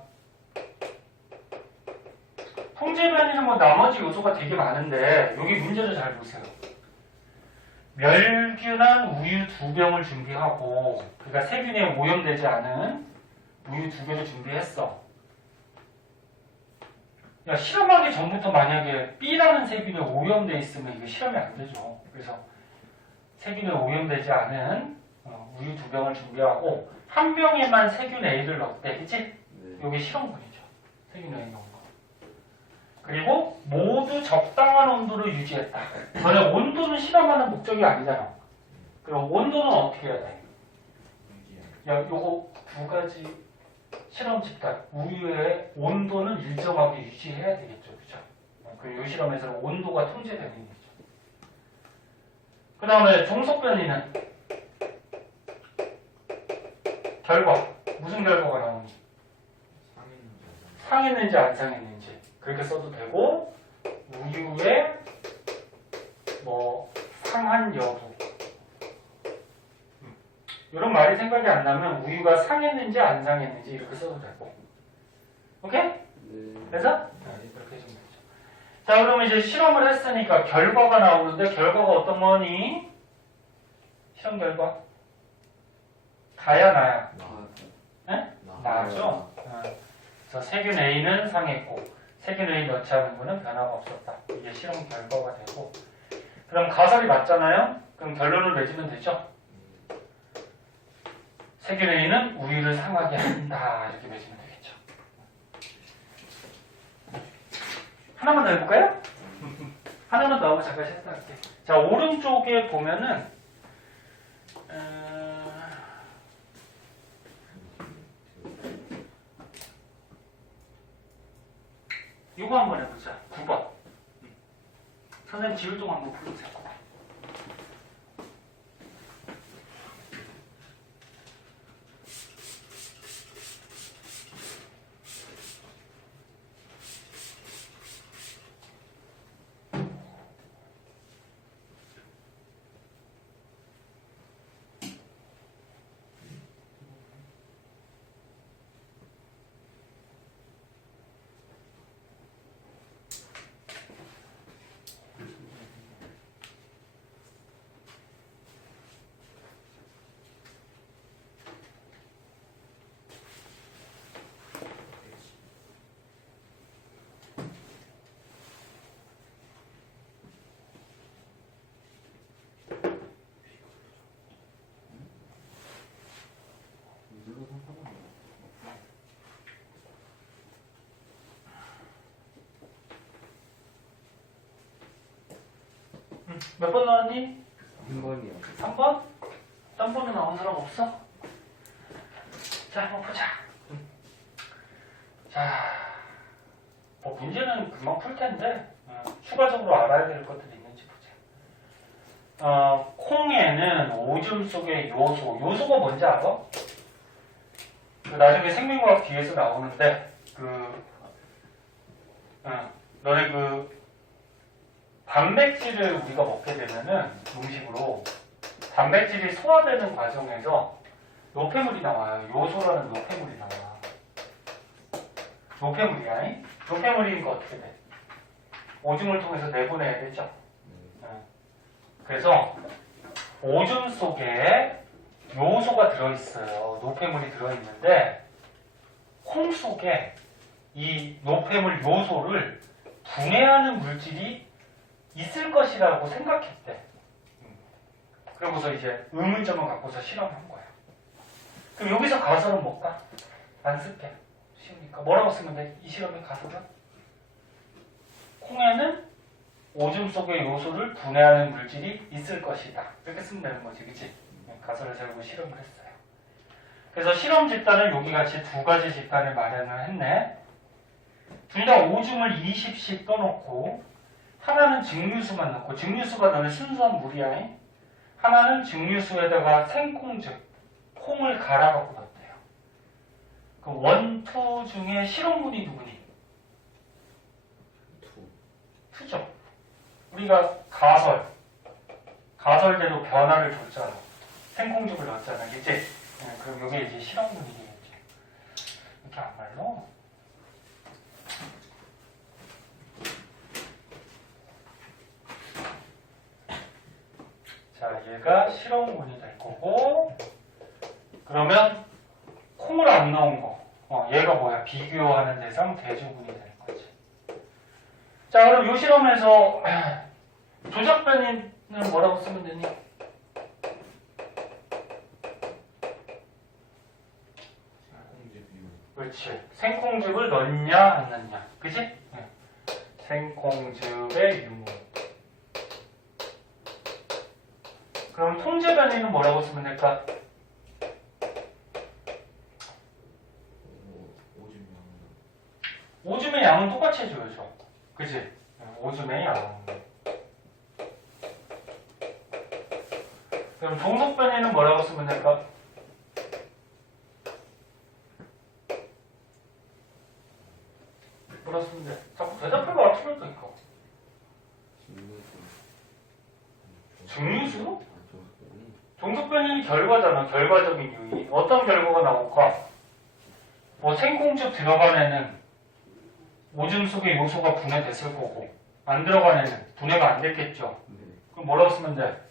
통제 변이는 뭐 나머지 요소가 되게 많은데 여기 문제를 잘 보세요. 멸균한 우유 2병을 준비하고 그러니까 세균에 오염되지 않은 우유 2개를 준비했어. 야, 실험하기 전부터 만약에 B라는 세균에 오염돼 있으면 이거 실험이 안 되죠. 그래서 세균에 오염되지 않은 우유 2병을 준비하고 한 병에만 세균 A를 넣었대. 그치? 네. 여기 실험군이죠. 세균 A 넣은 거. 그리고 모두 적당한 온도를 유지했다. 너네 온도는 실험하는 목적이 아니잖아. 그럼 온도는 어떻게 해야 돼? 야, 요거 2가지 실험 집단. 우유의 온도는 일정하게 유지해야 되겠죠. 그죠? 그리고 이 실험에서는 온도가 통제되는 거죠. 그 다음에 종속 변이는 결과. 무슨 결과가 나오니? 상했는지 안 상했는지. 그렇게 써도 되고, 우유의 뭐 상한 여부. 이런 말이 생각이 안 나면 우유가 상했는지 안 상했는지 이렇게 써도 되고. 오케이? 네. 그래서 이렇게 해주면 되죠. 자, 그러면 이제 실험을 했으니까 결과가 나오는데 결과가 어떤 거니? 실험 결과. 다야 나야? 네? 나죠. 그래서 세균 A는 상했고 세균 A 넣지 않은 거는 변화가 없었다. 이게 실험 결과가 되고. 그럼 가설이 맞잖아요? 그럼 결론을 내주면 되죠? 세균 A는 우유를 상하게 한다. 이렇게 맺으면 되겠죠. 하나만 더 해볼까요? 하나만 더 하고 잠깐 시작할게요. 자, 오른쪽에 보면은 이거 한번 해보자. 9번. 선생님 지울 동안 한번 풀어보세요. 9번. 몇 번 나왔니? 3번이요. 3번? 딴 번에 나온 사람 없어? 자, 한번 보자. 자, 뭐 문제는 금방 풀 텐데 추가적으로 알아야 될 것들이 있는지 보자. 콩에는 오줌 속의 요소가 뭔지 알아? 그 나중에 생명과학 뒤에서 나오는데 너네 단백질을 우리가 먹게 되면은 음식으로 단백질이 소화되는 과정에서 노폐물이 나와요. 요소라는 노폐물이 나와. 노폐물이야. 노폐물인 거 어떻게 돼? 오줌을 통해서 내보내야 되죠. 그래서 오줌 속에 요소가 들어있어요. 노폐물이 들어있는데 콩 속에 이 노폐물 요소를 분해하는 물질이 있을 것이라고 생각했대. 그러고서 이제 의문점을 갖고서 실험한 거야. 그럼 여기서 가설은 뭘까? 안 쓸게. 쉬우니까. 뭐라고 쓰면 돼? 이 실험의 가설은? 콩에는 오줌 속의 요소를 분해하는 물질이 있을 것이다. 이렇게 쓰면 되는 거지. 그치? 가설을 세우고 실험을 했어요. 그래서 실험 집단을 여기 같이 두 가지 집단을 마련을 했네. 둘 다 오줌을 20씩 떠놓고 하나는 증류수만 넣고 증류수가 너는 순수한 물이야. 하나는 증류수에다가 생콩즙, 콩을 갈아갖고 넣었대요. 그 원투 중에 실험군이 누구니? 투죠. 우리가 가설대로 변화를 줬잖아. 생콩즙을 넣었잖아. 그치? 그럼 이게 이제 실험군이 되겠지. 이렇게 안 말로? 자, 얘가 실험군이 될 거고, 그러면 콩을 안 넣은 거, 얘가 뭐야? 비교하는 대상 대조군이 되는 거지. 자, 그럼 이 실험에서 조작 변이는 뭐라고 쓰면 되니? 그렇지. 생콩즙을 넣냐 안 넣냐, 그지? 생콩즙의 유무. 그럼 통제 변이는 뭐라고 쓰면 될까? 오줌의 양은 똑같이 해줘야죠. 그치? 오줌의 양. 그럼 종속 변이는 뭐라고 쓰면 될까? 뭐라고 쓰면 돼? 자꾸 대답해봐. 틀렸다니까. 증류수? 종속 변이는 결과잖아. 결과적인 유의. 어떤 결과가 나올까? 뭐 생콩즙 들어간 애는 오줌 속에 요소가 분해됐을 거고, 안 들어간 애는 분해가 안 됐겠죠. 그럼 뭐라고 쓰면 돼?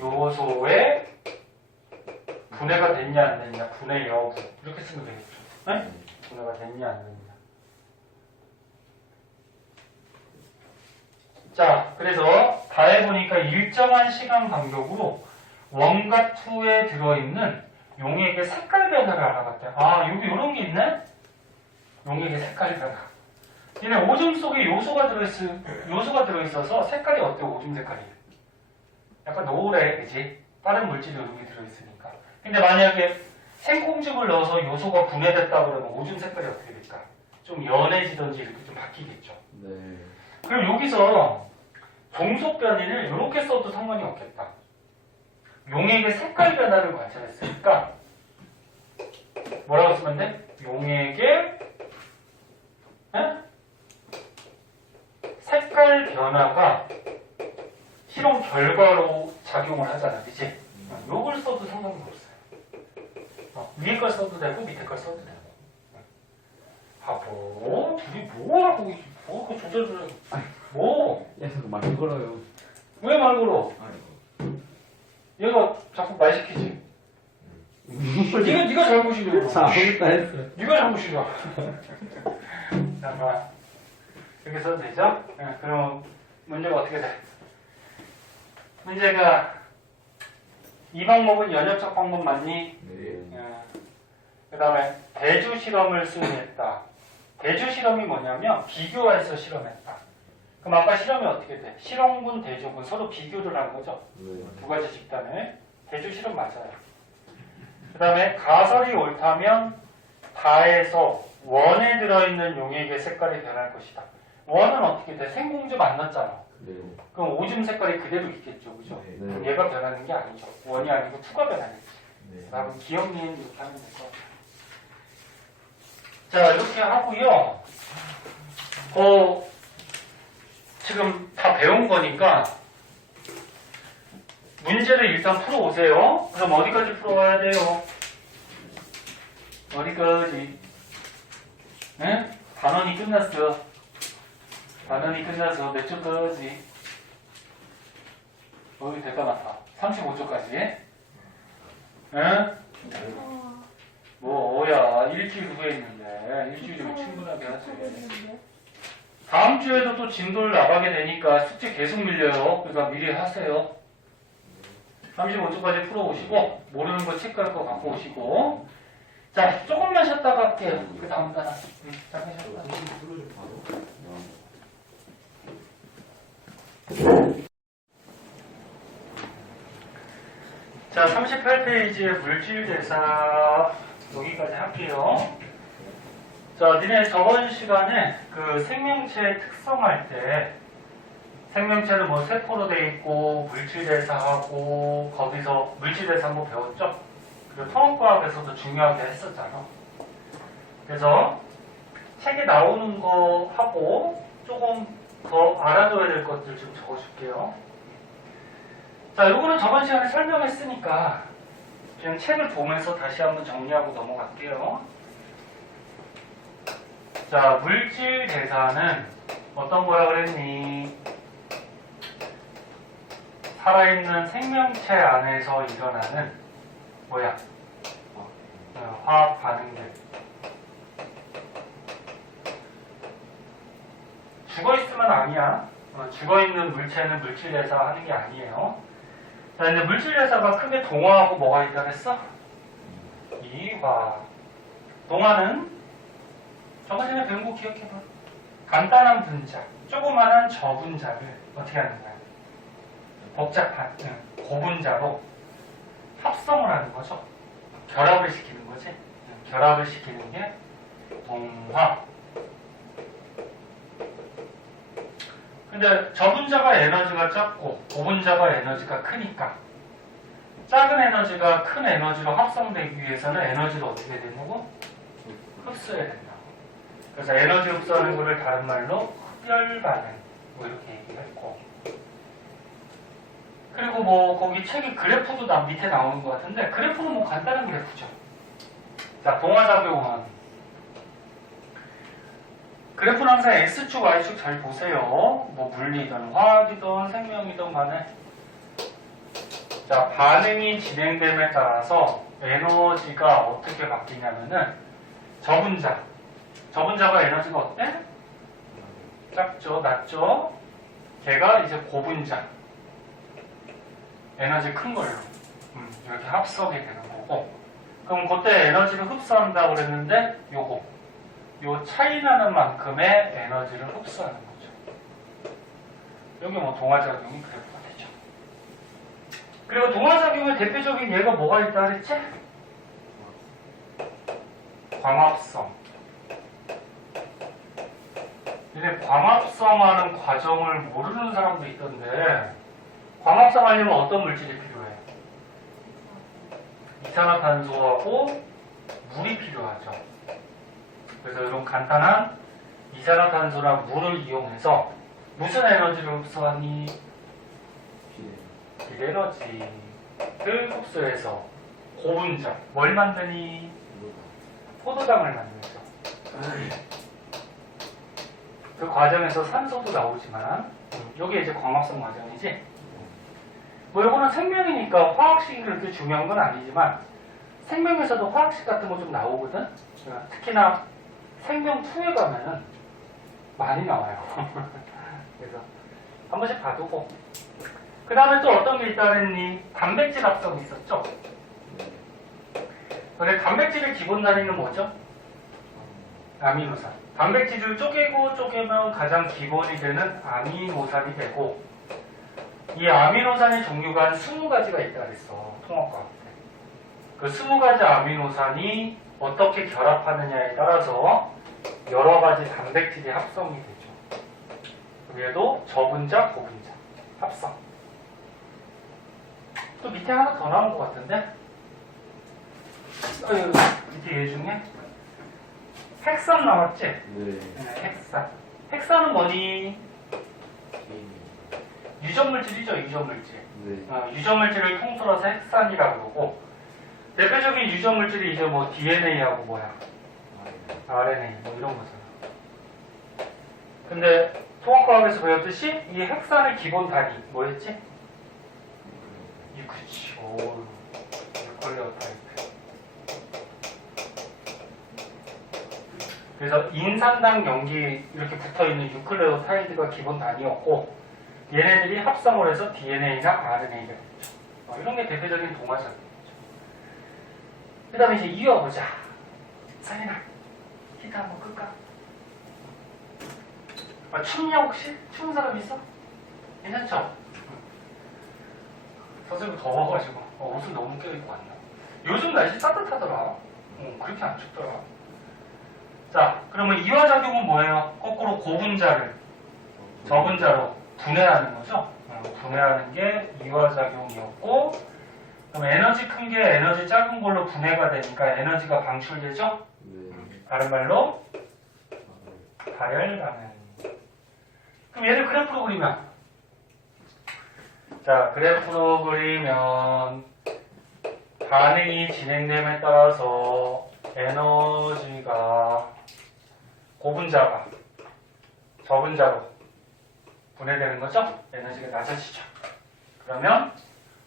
요소에 분해가 됐냐 안 됐냐, 분해 여부. 이렇게 쓰면 되겠죠. 네? 분해가 됐냐 안 됐냐. 자, 그래서 다 해보니까 일정한 시간 간격으로 원과 투에 들어있는 용액의 색깔 변화를 알아봤대. 아, 여기 이런 게 있네? 용액의 색깔 변화. 얘네 오줌 속에 요소가 들어있어서 색깔이 어때? 오줌 색깔이. 약간 노래, 그지? 다른 물질이 여기 들어있으니까. 근데 만약에 생콩즙을 넣어서 요소가 분해됐다 그러면 오줌 색깔이 어떻게 될까? 좀 연해지던지 이렇게 좀 바뀌겠죠. 네. 그럼 여기서 종속 변이를 이렇게 써도 상관이 없겠다. 용액의 색깔 변화를 관찰했으니까 뭐라고 쓰면 돼? 용액의 색깔 변화가 실험 결과로 작용을 하잖아. 그치? 요걸 써도 상관이 없어요. 위에 걸 써도 되고 밑에 걸 써도 되고. 바보 둘이 뭐라고 그 조절을 뭐? 야, 그거 말 걸어요. 왜 말 걸어? 아이고. 얘가 자꾸 말 시키지. 네가 잘못이냐? 자, 아무것도 했어. 네가 잘못이냐? 잠깐 이렇게 써도 되죠? 그럼 문제가 어떻게 돼? 문제가 이 방법은 연역적 방법 맞니? 네. 그 다음에 대주 실험을 수행했다. 대주 실험이 뭐냐면 비교해서 실험했다. 그럼 아까 실험이 어떻게 돼? 실험군, 대조군 서로 비교를 한 거죠. 네. 두 가지 집단을. 대조 실험 맞아요. 그 다음에 가설이 옳다면 다에서 원에 들어있는 용액의 색깔이 변할 것이다. 원은 어떻게 돼? 생공주 만났잖아. 네. 그럼 오줌 색깔이 그대로 있겠죠. 그죠? 네. 그럼 얘가 변하는 게 아니죠. 원이 아니고 투가 변하겠지. 네. 그럼 기억니은 이렇게 하면 될 것 같아요. 자, 이렇게 하고요. 지금 다 배운 거니까 문제를 일단 풀어오세요. 그럼 어디까지 풀어와야 돼요? 어디까지? 네? 단원이 끝났어. 단원이 끝나서 몇 초까지? 어이, 대가 많다. 35초까지. 응? 뭐야, 일주일 후에 있는데, 일주일이면 충분하게 하지. 다음 주에도 또 진도를 나가게 되니까 숙제 계속 밀려요. 그러니까 미리 하세요. 35초까지 풀어오시고, 모르는 거 체크할 거 갖고 오시고. 자, 조금만 쉬었다가 할게요. 그 다음 단어. 잠깐 쉬었다. 자, 38페이지의 물질대사 여기까지 할게요. 자, 니네 저번 시간에 그 생명체의 특성할 때 생명체는 뭐 세포로 돼 있고 물질대사하고 거기서 물질대사 한번 배웠죠? 그리고 토목과학에서도 중요하게 했었잖아. 그래서 책에 나오는 거 하고 조금 더 알아둬야 될 것들 좀 적어줄게요. 자, 요거는 저번 시간에 설명했으니까 그냥 책을 보면서 다시 한번 정리하고 넘어갈게요. 자, 물질 대사는 어떤 거라 그랬니? 살아있는 생명체 안에서 일어나는 뭐야? 화학 반응들. 죽어있으면 아니야. 죽어있는 물체는 물질 대사 하는 게 아니에요. 자, 이제 물질 대사가 크게 동화하고 뭐가 있다 그랬어? 이화. 동화는 저번 전에 배운 거 기억해봐. 간단한 분자, 조그만한 저분자를 어떻게 하는 거야? 복잡한 고분자로 합성을 하는 거죠. 결합을 시키는 거지. 결합을 시키는 게 동화. 근데 저분자가 에너지가 작고 고분자가 에너지가 크니까 작은 에너지가 큰 에너지로 합성되기 위해서는 에너지를 어떻게 되냐고? 흡수해야 된다고. 그래서 에너지 흡수하는 거를 다른 말로 흡열 반응 뭐 이렇게 얘기했고, 그리고 뭐 거기 책에 그래프도 밑에 나오는 것 같은데 그래프는 뭐 간단한 그래프죠. 자, 동화작용은 그래프는 항상 X축, Y축 잘 보세요. 뭐 물리든 화학이든 생명이든 간에. 자, 반응이 진행됨에 따라서 에너지가 어떻게 바뀌냐면은 저분자가 에너지가 어때? 작죠, 낮죠? 걔가 이제 고분자, 에너지 큰 걸로 이렇게 합성이 되는 거고, 그럼 그때 에너지를 흡수한다고 그랬는데 요 차이 나는 만큼의 에너지를 흡수하는 거죠. 여기 뭐 동화작용이 그래프가 되죠. 그리고 동화작용의 대표적인 예가 뭐가 있다 그랬지? 광합성. 근데 광합성하는 과정을 모르는 사람도 있던데, 광합성 하려면 어떤 물질이 필요해? 이산화탄소하고 물이 필요하죠. 그래서 이런 간단한 이산화탄소나 물을 이용해서 무슨 에너지를 흡수하니? 비에너지를 흡수해서 고분자, 뭘 만드니? 포도당을 만들죠. 그 과정에서 산소도 나오지만 이게 이제 광합성 과정이지. 뭐 이거는 생명이니까 화학식이 그렇게 중요한 건 아니지만 생명에서도 화학식 같은 거 좀 나오거든. 특히나 생명 2에 가면은 많이 나와요. 그래서 한 번씩 봐두고. 그 다음에 또 어떤 게 있다 그랬니? 단백질 합성이 있었죠. 근데 단백질의 기본 단위는 뭐죠? 아미노산. 단백질을 쪼개면 가장 기본이 되는 아미노산이 되고, 이 아미노산의 종류가 한 20가지가 있다 그랬어. 통합과학 때. 그 20가지 아미노산이 어떻게 결합하느냐에 따라서 여러 가지 단백질이 합성이 되죠. 그래도 저분자, 고분자 합성. 또 밑에 하나 더 나온 것 같은데? 밑에 얘 중에 핵산 나왔지? 네. 핵산. 핵산은 뭐니? 유전물질이죠, 유전물질. 네. 유전물질을 통틀어서 핵산이라고 그러고, 대표적인 유전물질이 이제 뭐 DNA하고 뭐야? RNA, 뭐 이런 거잖아. 근데 통합과학에서 배웠듯이 이 핵산의 기본 단위, 뭐였지? 그치, 유클레오타이드. 그래서 인산당 염기 이렇게 붙어있는 유클레오타이드가 기본 단위였고, 얘네들이 합성을 해서 DNA나 RNA가 됐죠. 이런 게 대표적인 동화작이죠. 그 다음에 이제 이어보자. 사인아, 히트 한번 끌까? 춥냐 혹시? 추운 사람 있어? 괜찮죠? 선생님 더워가지고 옷을 너무 껴입고 왔나? 요즘 날씨 따뜻하더라. 그렇게 안 춥더라. 자, 그러면 이화작용은 뭐예요? 거꾸로 고분자를 저분자로 분해하는 거죠. 분해하는 게 이화작용이었고, 그럼 에너지 큰 게 에너지 작은 걸로 분해가 되니까 에너지가 방출되죠. 네. 다른 말로 발열반응. 그럼 얘를 그래프로 그리면, 자, 그래프로 그리면 반응이 진행됨에 따라서 에너지가 고분자가 저분자로 분해되는 거죠? 에너지가 낮아지죠. 그러면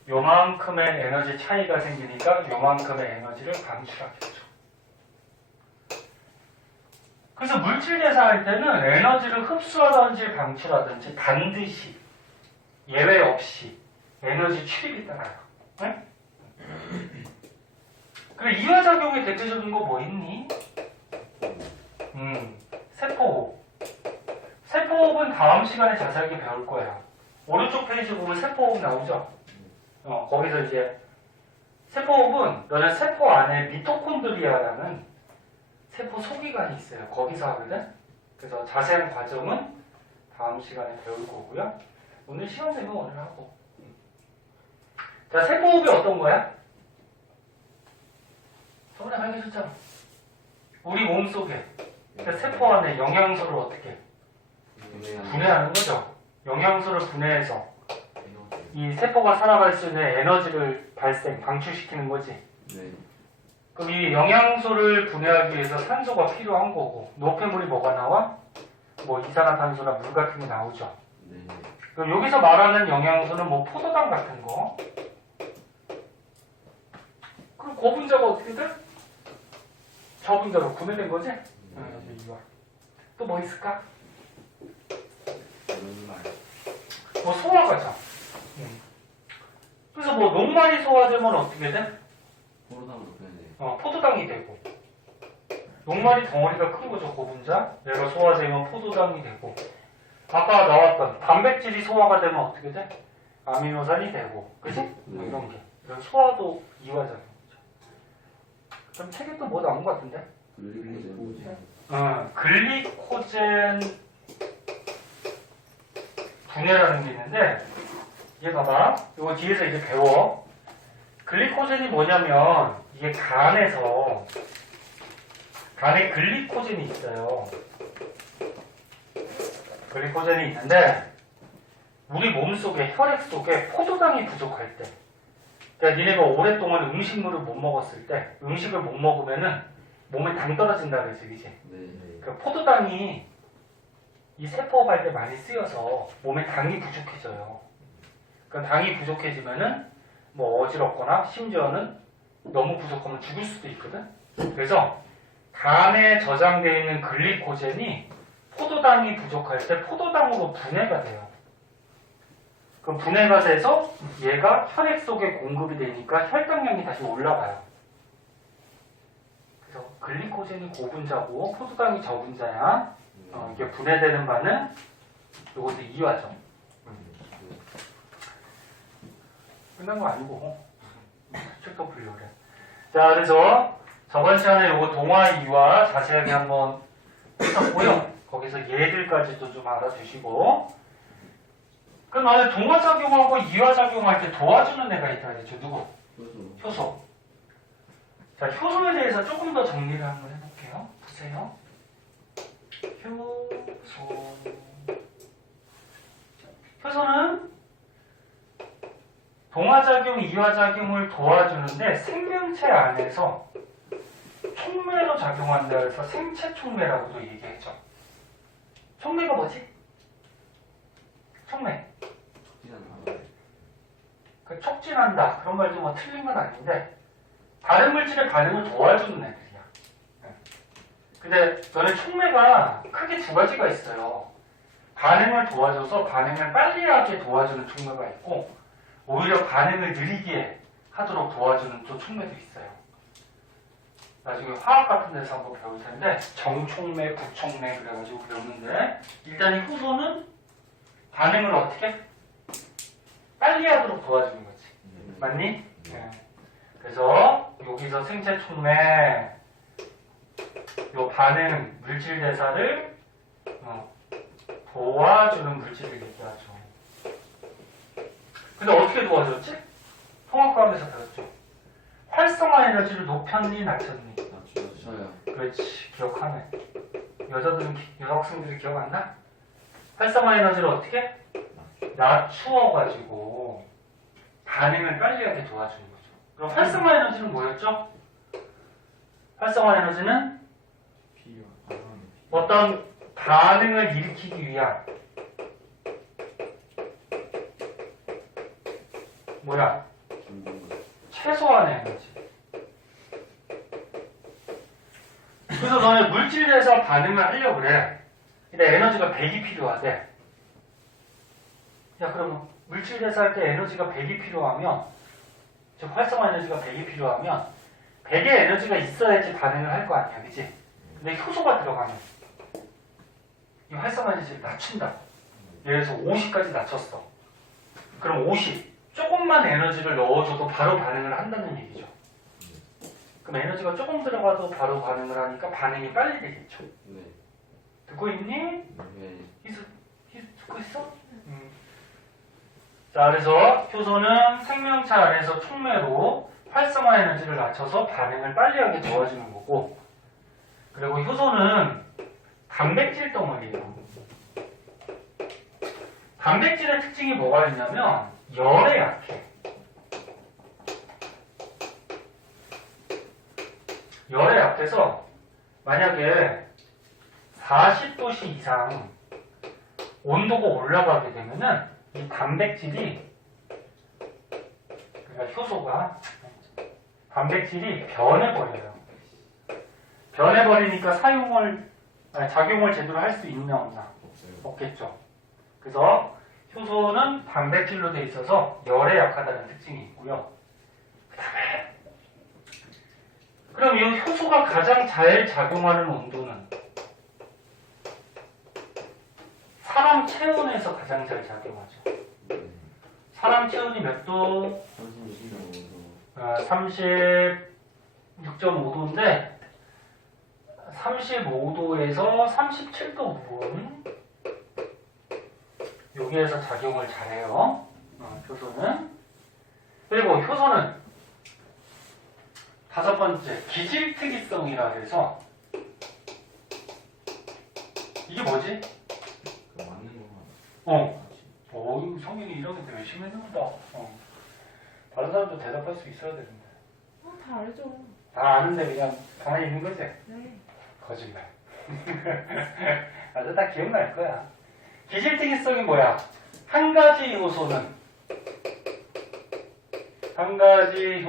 요만큼의 에너지 차이가 생기니까 요만큼의 에너지를 방출하겠죠. 그래서 물질 계산할 때는 에너지를 흡수하든지 방출하든지 반드시 예외 없이 에너지 출입이 따라요. 네? 그래, 이화작용의 대표적인 거 뭐 있니? 세포호흡. 세포호흡은 다음 시간에 자세하게 배울 거야. 오른쪽 페이지 보면 세포호흡 나오죠? 거기서 이제 세포호흡은 너네 세포 안에 미토콘드리아라는 세포 소기관이 있어요. 거기서 하거든. 그래서 자세한 과정은 다음 시간에 배울 거고요. 오늘 시간 되면 오늘 하고. 자, 세포호흡이 어떤 거야? 저번에 알려줬잖아. 우리 몸속에 그러니까 세포 안에 영양소를 어떻게 분해하는 거죠. 영양소를 분해해서 이 세포가 살아갈 수 있는 에너지를 방출시키는 거지. 네. 그럼 이 영양소를 분해하기 위해서 산소가 필요한 거고, 노폐물이 뭐가 나와? 뭐 이산화탄소나 물 같은 게 나오죠. 네. 그럼 여기서 말하는 영양소는 뭐 포도당 같은 거. 그럼 고분자가 어떻게 돼? 저분자로 분해된 거지? 또 뭐 있을까? 뭐 소화과정. 그래서 뭐 녹말이 소화되면 어떻게 돼? 포도당으로 표현해요. 포도당이 되고, 녹말이 덩어리가 큰 거죠, 고분자. 얘가 소화되면 포도당이 되고, 아까 나왔던 단백질이 소화가 되면 어떻게 돼? 아미노산이 되고, 그치? 뭐 이런 게. 이런 소화도 이화작용이죠. 그럼 책에 또 뭐 나온 것 같은데? 글리코젠 분해라는 게 있는데, 이게 봐봐. 이거 뒤에서 이제 배워. 글리코젠이 뭐냐면, 이게 간에 글리코젠이 있어요. 글리코젠이 있는데, 우리 몸속에, 혈액 속에 포도당이 부족할 때, 그러니까 니네가 오랫동안 음식물을 못 먹었을 때, 음식을 못 먹으면은 몸에 당 떨어진다 그랬어, 그지? 네. 그 포도당이 이 세포 할 때 많이 쓰여서 몸에 당이 부족해져요. 그 당이 부족해지면은 뭐 어지럽거나 심지어는 너무 부족하면 죽을 수도 있거든. 그래서 간에 저장되어 있는 글리코젠이 포도당이 부족할 때 포도당으로 분해가 돼요. 그럼 분해가 돼서 얘가 혈액 속에 공급이 되니까 혈당량이 다시 올라가요. 그래서 글리코젠이 고분자고 포도당이 저분자야. 이게 분해되는 바는 이것도 이화죠. 끝난 거 아니고 책도 풀려고 그래. 자, 그래서 저번 시간에 요거 동화 이화 자세하게 한번 했었고요. 거기서 얘들까지도 좀 알아두시고. 그 나는 동화 작용하고 이화 작용할 때 도와주는 애가 있다 그랬죠. 누구? 효소. 자, 효소에 대해서 조금 더 정리를 한번 해볼게요. 보세요. 효소. 효소는 동화작용, 이화작용을 도와주는데 생명체 안에서 촉매로 작용한다 해서 생체 촉매라고도 얘기했죠. 촉매가 뭐지? 촉매. 그 촉진한다. 그런 말도 뭐 틀린 건 아닌데 다른 물질의 반응을 도와주는 애들이야. 근데 너네 촉매가 크게 두 가지가 있어요. 반응을 도와줘서 반응을 빨리 하게 도와주는 촉매가 있고 오히려 반응을 느리게 하도록 도와주는 또 촉매도 있어요. 나중에 화학 같은 데서 한번 배울 텐데 정촉매, 부촉매 그래가지고 배우는데 일단 이 효소는 반응을 어떻게? 빨리 하도록 도와주는 거지. 맞니? 네. 그래서 여기서 생체 촉매 요 반응 물질 대사를 도와주는 물질을 얘기하죠. 근데 어떻게 도와줬지? 통합과학에서 배웠죠. 활성화 에너지를 높였니 낮췄니? 낮춰요. 그렇지, 기억하네. 여학생들이 기억 안 나? 활성화 에너지를 어떻게? 낮추어가지고 반응을 빨리 하게 도와주는 거죠. 그럼 활성화 에너지는 뭐였죠? 활성화 에너지는 어떤 반응을 일으키기 위한 뭐야? 최소한의 에너지. 그래서 너네 물질에서 반응을 하려고 그래. 근데 에너지가 100이 필요하대. 야, 그럼 물질 대사할 때 에너지가 100이 필요하면, 즉 활성화 에너지가 100이 필요하면 100의 에너지가 있어야지 반응을 할 거 아니야, 그치? 근데 효소가 들어가면 이 활성화 에너지를 낮춘다. 예를 들어서 50까지 낮췄어. 그럼 50. 조금만 에너지를 넣어줘도 바로 반응을 한다는 얘기죠. 그럼 에너지가 조금 들어가도 바로 반응을 하니까 반응이 빨리 되겠죠. 네. 듣고 있니? 네. 듣고 있어? 자, 그래서 효소는 생명체 안에서 촉매로 활성화 에너지를 낮춰서 반응을 빨리 하게 도와주는 거고, 그리고 효소는 단백질 덩어리예요. 단백질의 특징이 뭐가 있냐면 열에 약해. 열에 약해서 만약에 40도씨 이상 온도가 올라가게 되면은 이 단백질이, 그러니까 효소가 단백질이 변해버려요. 변해버리니까 작용을 제대로 할 수 있나 없나? 없겠죠. 그래서 효소는 단백질로 돼 있어서 열에 약하다는 특징이 있고요. 그다음에 그럼 이 효소가 가장 잘 작용하는 온도는 사람 체온에서 가장 잘 작용하죠. 사람 체온이 몇 도? 36.5도인데 35도에서 37도 부분 여기에서 작용을 잘해요. 효소는. 그리고 효소는 다섯 번째 기질특이성이라 해서 이게 뭐지? 성민이 이런 게 열심히 했는다. 다른 사람도 대답할 수 있어야 되는데. 다 알죠. 다 아는데 그냥 가만히 있는 거지? 네. 거짓말. 아주 다 기억날 거야. 기질특이성이 뭐야? 한 가지 효소는 한 가지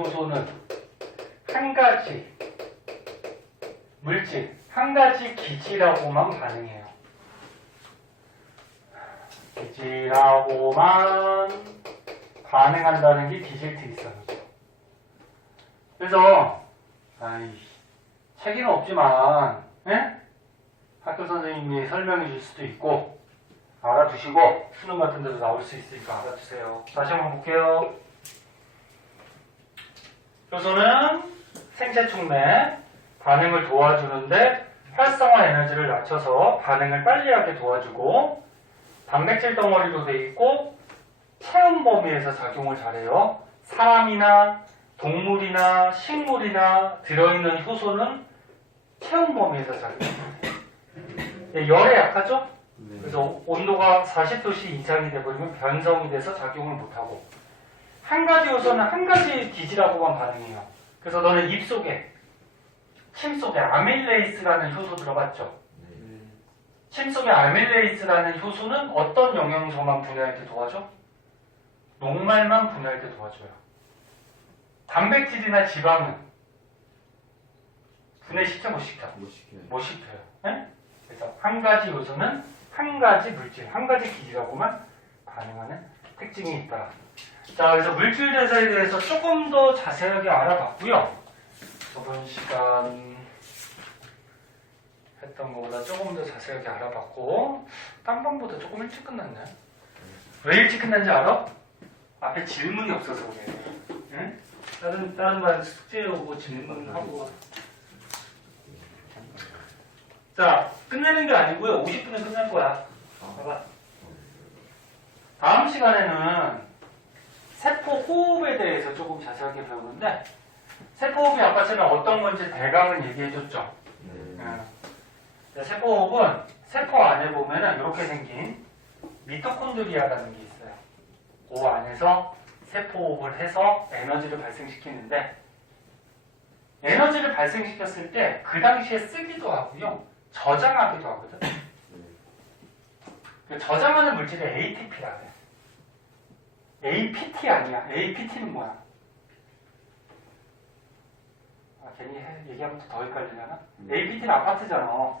물질, 한 가지 기질하고만 반응해요. 기질하고만 반응한다는 게 기질특이성이죠. 그래서 책에는 없지만 예? 학교 선생님이 설명해 줄 수도 있고 알아두시고 수능 같은 데도 나올 수 있으니까 알아두세요. 다시 한번 볼게요. 효소는 생체 촉 내 반응을 도와주는데 활성화 에너지를 낮춰서 반응을 빨리 하게 도와주고 단백질 덩어리로 돼 있고 체험 범위에서 작용을 잘해요. 사람이나 동물이나 식물이나 들어있는 효소는 체험 범위에서 작용해요. 열에 약하죠? 그래서 온도가 40도씨 이상이 돼버리면 변성이 돼서 작용을 못하고 한 가지 요소는 한 가지 기질하고만 반응해요. 그래서 너는 입속에 침 속에 아밀레이스라는 효소 들어봤죠? 침 속에 아밀레이스라는 효소는 어떤 영양소만 분해할 때 도와줘? 녹말만 분해할 때 도와줘요. 단백질이나 지방은 분해시켜 못 시켜? 못 시켜요. 못 시켜요. 네? 그래서 한 가지 요소는 한 가지 물질, 한 가지 기질하고만 반응하는 특징이 있다. 자, 그래서 물질 대사에 대해서 조금 더 자세하게 알아봤고요. 저번 시간 했던 것보다 조금 더 자세하게 알아봤고 딴 번보다 조금 일찍 끝났네. 왜 일찍 끝난지 알아? 앞에 질문이 없어서 그래. 응? 다른 반 숙제 오고 질문하고. 자, 끝내는 게 아니고요. 50분에 끝날 거야. 봐봐. 다음 시간에는 세포 호흡에 대해서 조금 자세하게 배우는데 세포 호흡이 아까처럼 어떤 건지 대강은 얘기해줬죠. 세포 호흡은 세포 안에 보면은 이렇게 생긴 미토콘드리아라는 게 있어요. 그 안에서 세포 호흡을 해서 에너지를 발생시키는데 에너지를 발생시켰을 때 그 당시에 쓰기도 하고요. 저장하기도 하거든. 그 저장하는 물질이 ATP라 그래. APT 아니야. APT는 뭐야? 아, 괜히 얘기하면 더 헷갈리려나? APT는 아파트잖아.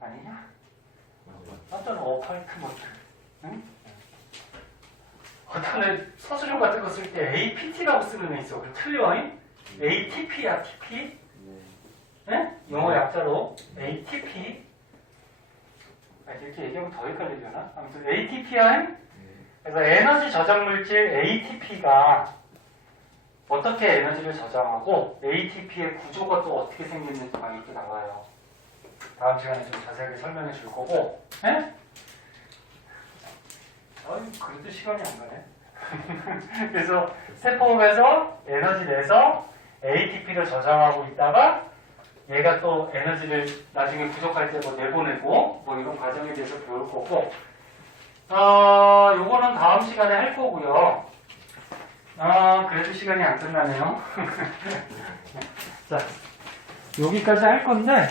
아니냐? 맞잖아. 어파이트먼트. 응? 어떤 애 서술형 같은 거 쓸 때 APT라고 쓰는 애 있어. 그럼 틀려. 잉? ATP야, TP? 네? 영어 약자로 ATP. 이렇게 얘기하면 더 헷갈리려나? 아무튼 ATP야. 그래서 에너지 저장 물질 ATP가 어떻게 에너지를 저장하고 ATP의 구조가 또 어떻게 생겼는지가 이렇게 나와요. 다음 시간에 좀 자세하게 설명해 줄 거고. 네? 그래도 시간이 안 가네. 그래서 세포에서 에너지 내서 ATP를 저장하고 있다가 얘가 또 에너지를 나중에 부족할 때 뭐 내보내고 뭐 이런 과정에 대해서 배울 거고 요거는 다음 시간에 할 거고요. 그래도 시간이 안 끝나네요. 자, 여기까지 할 건데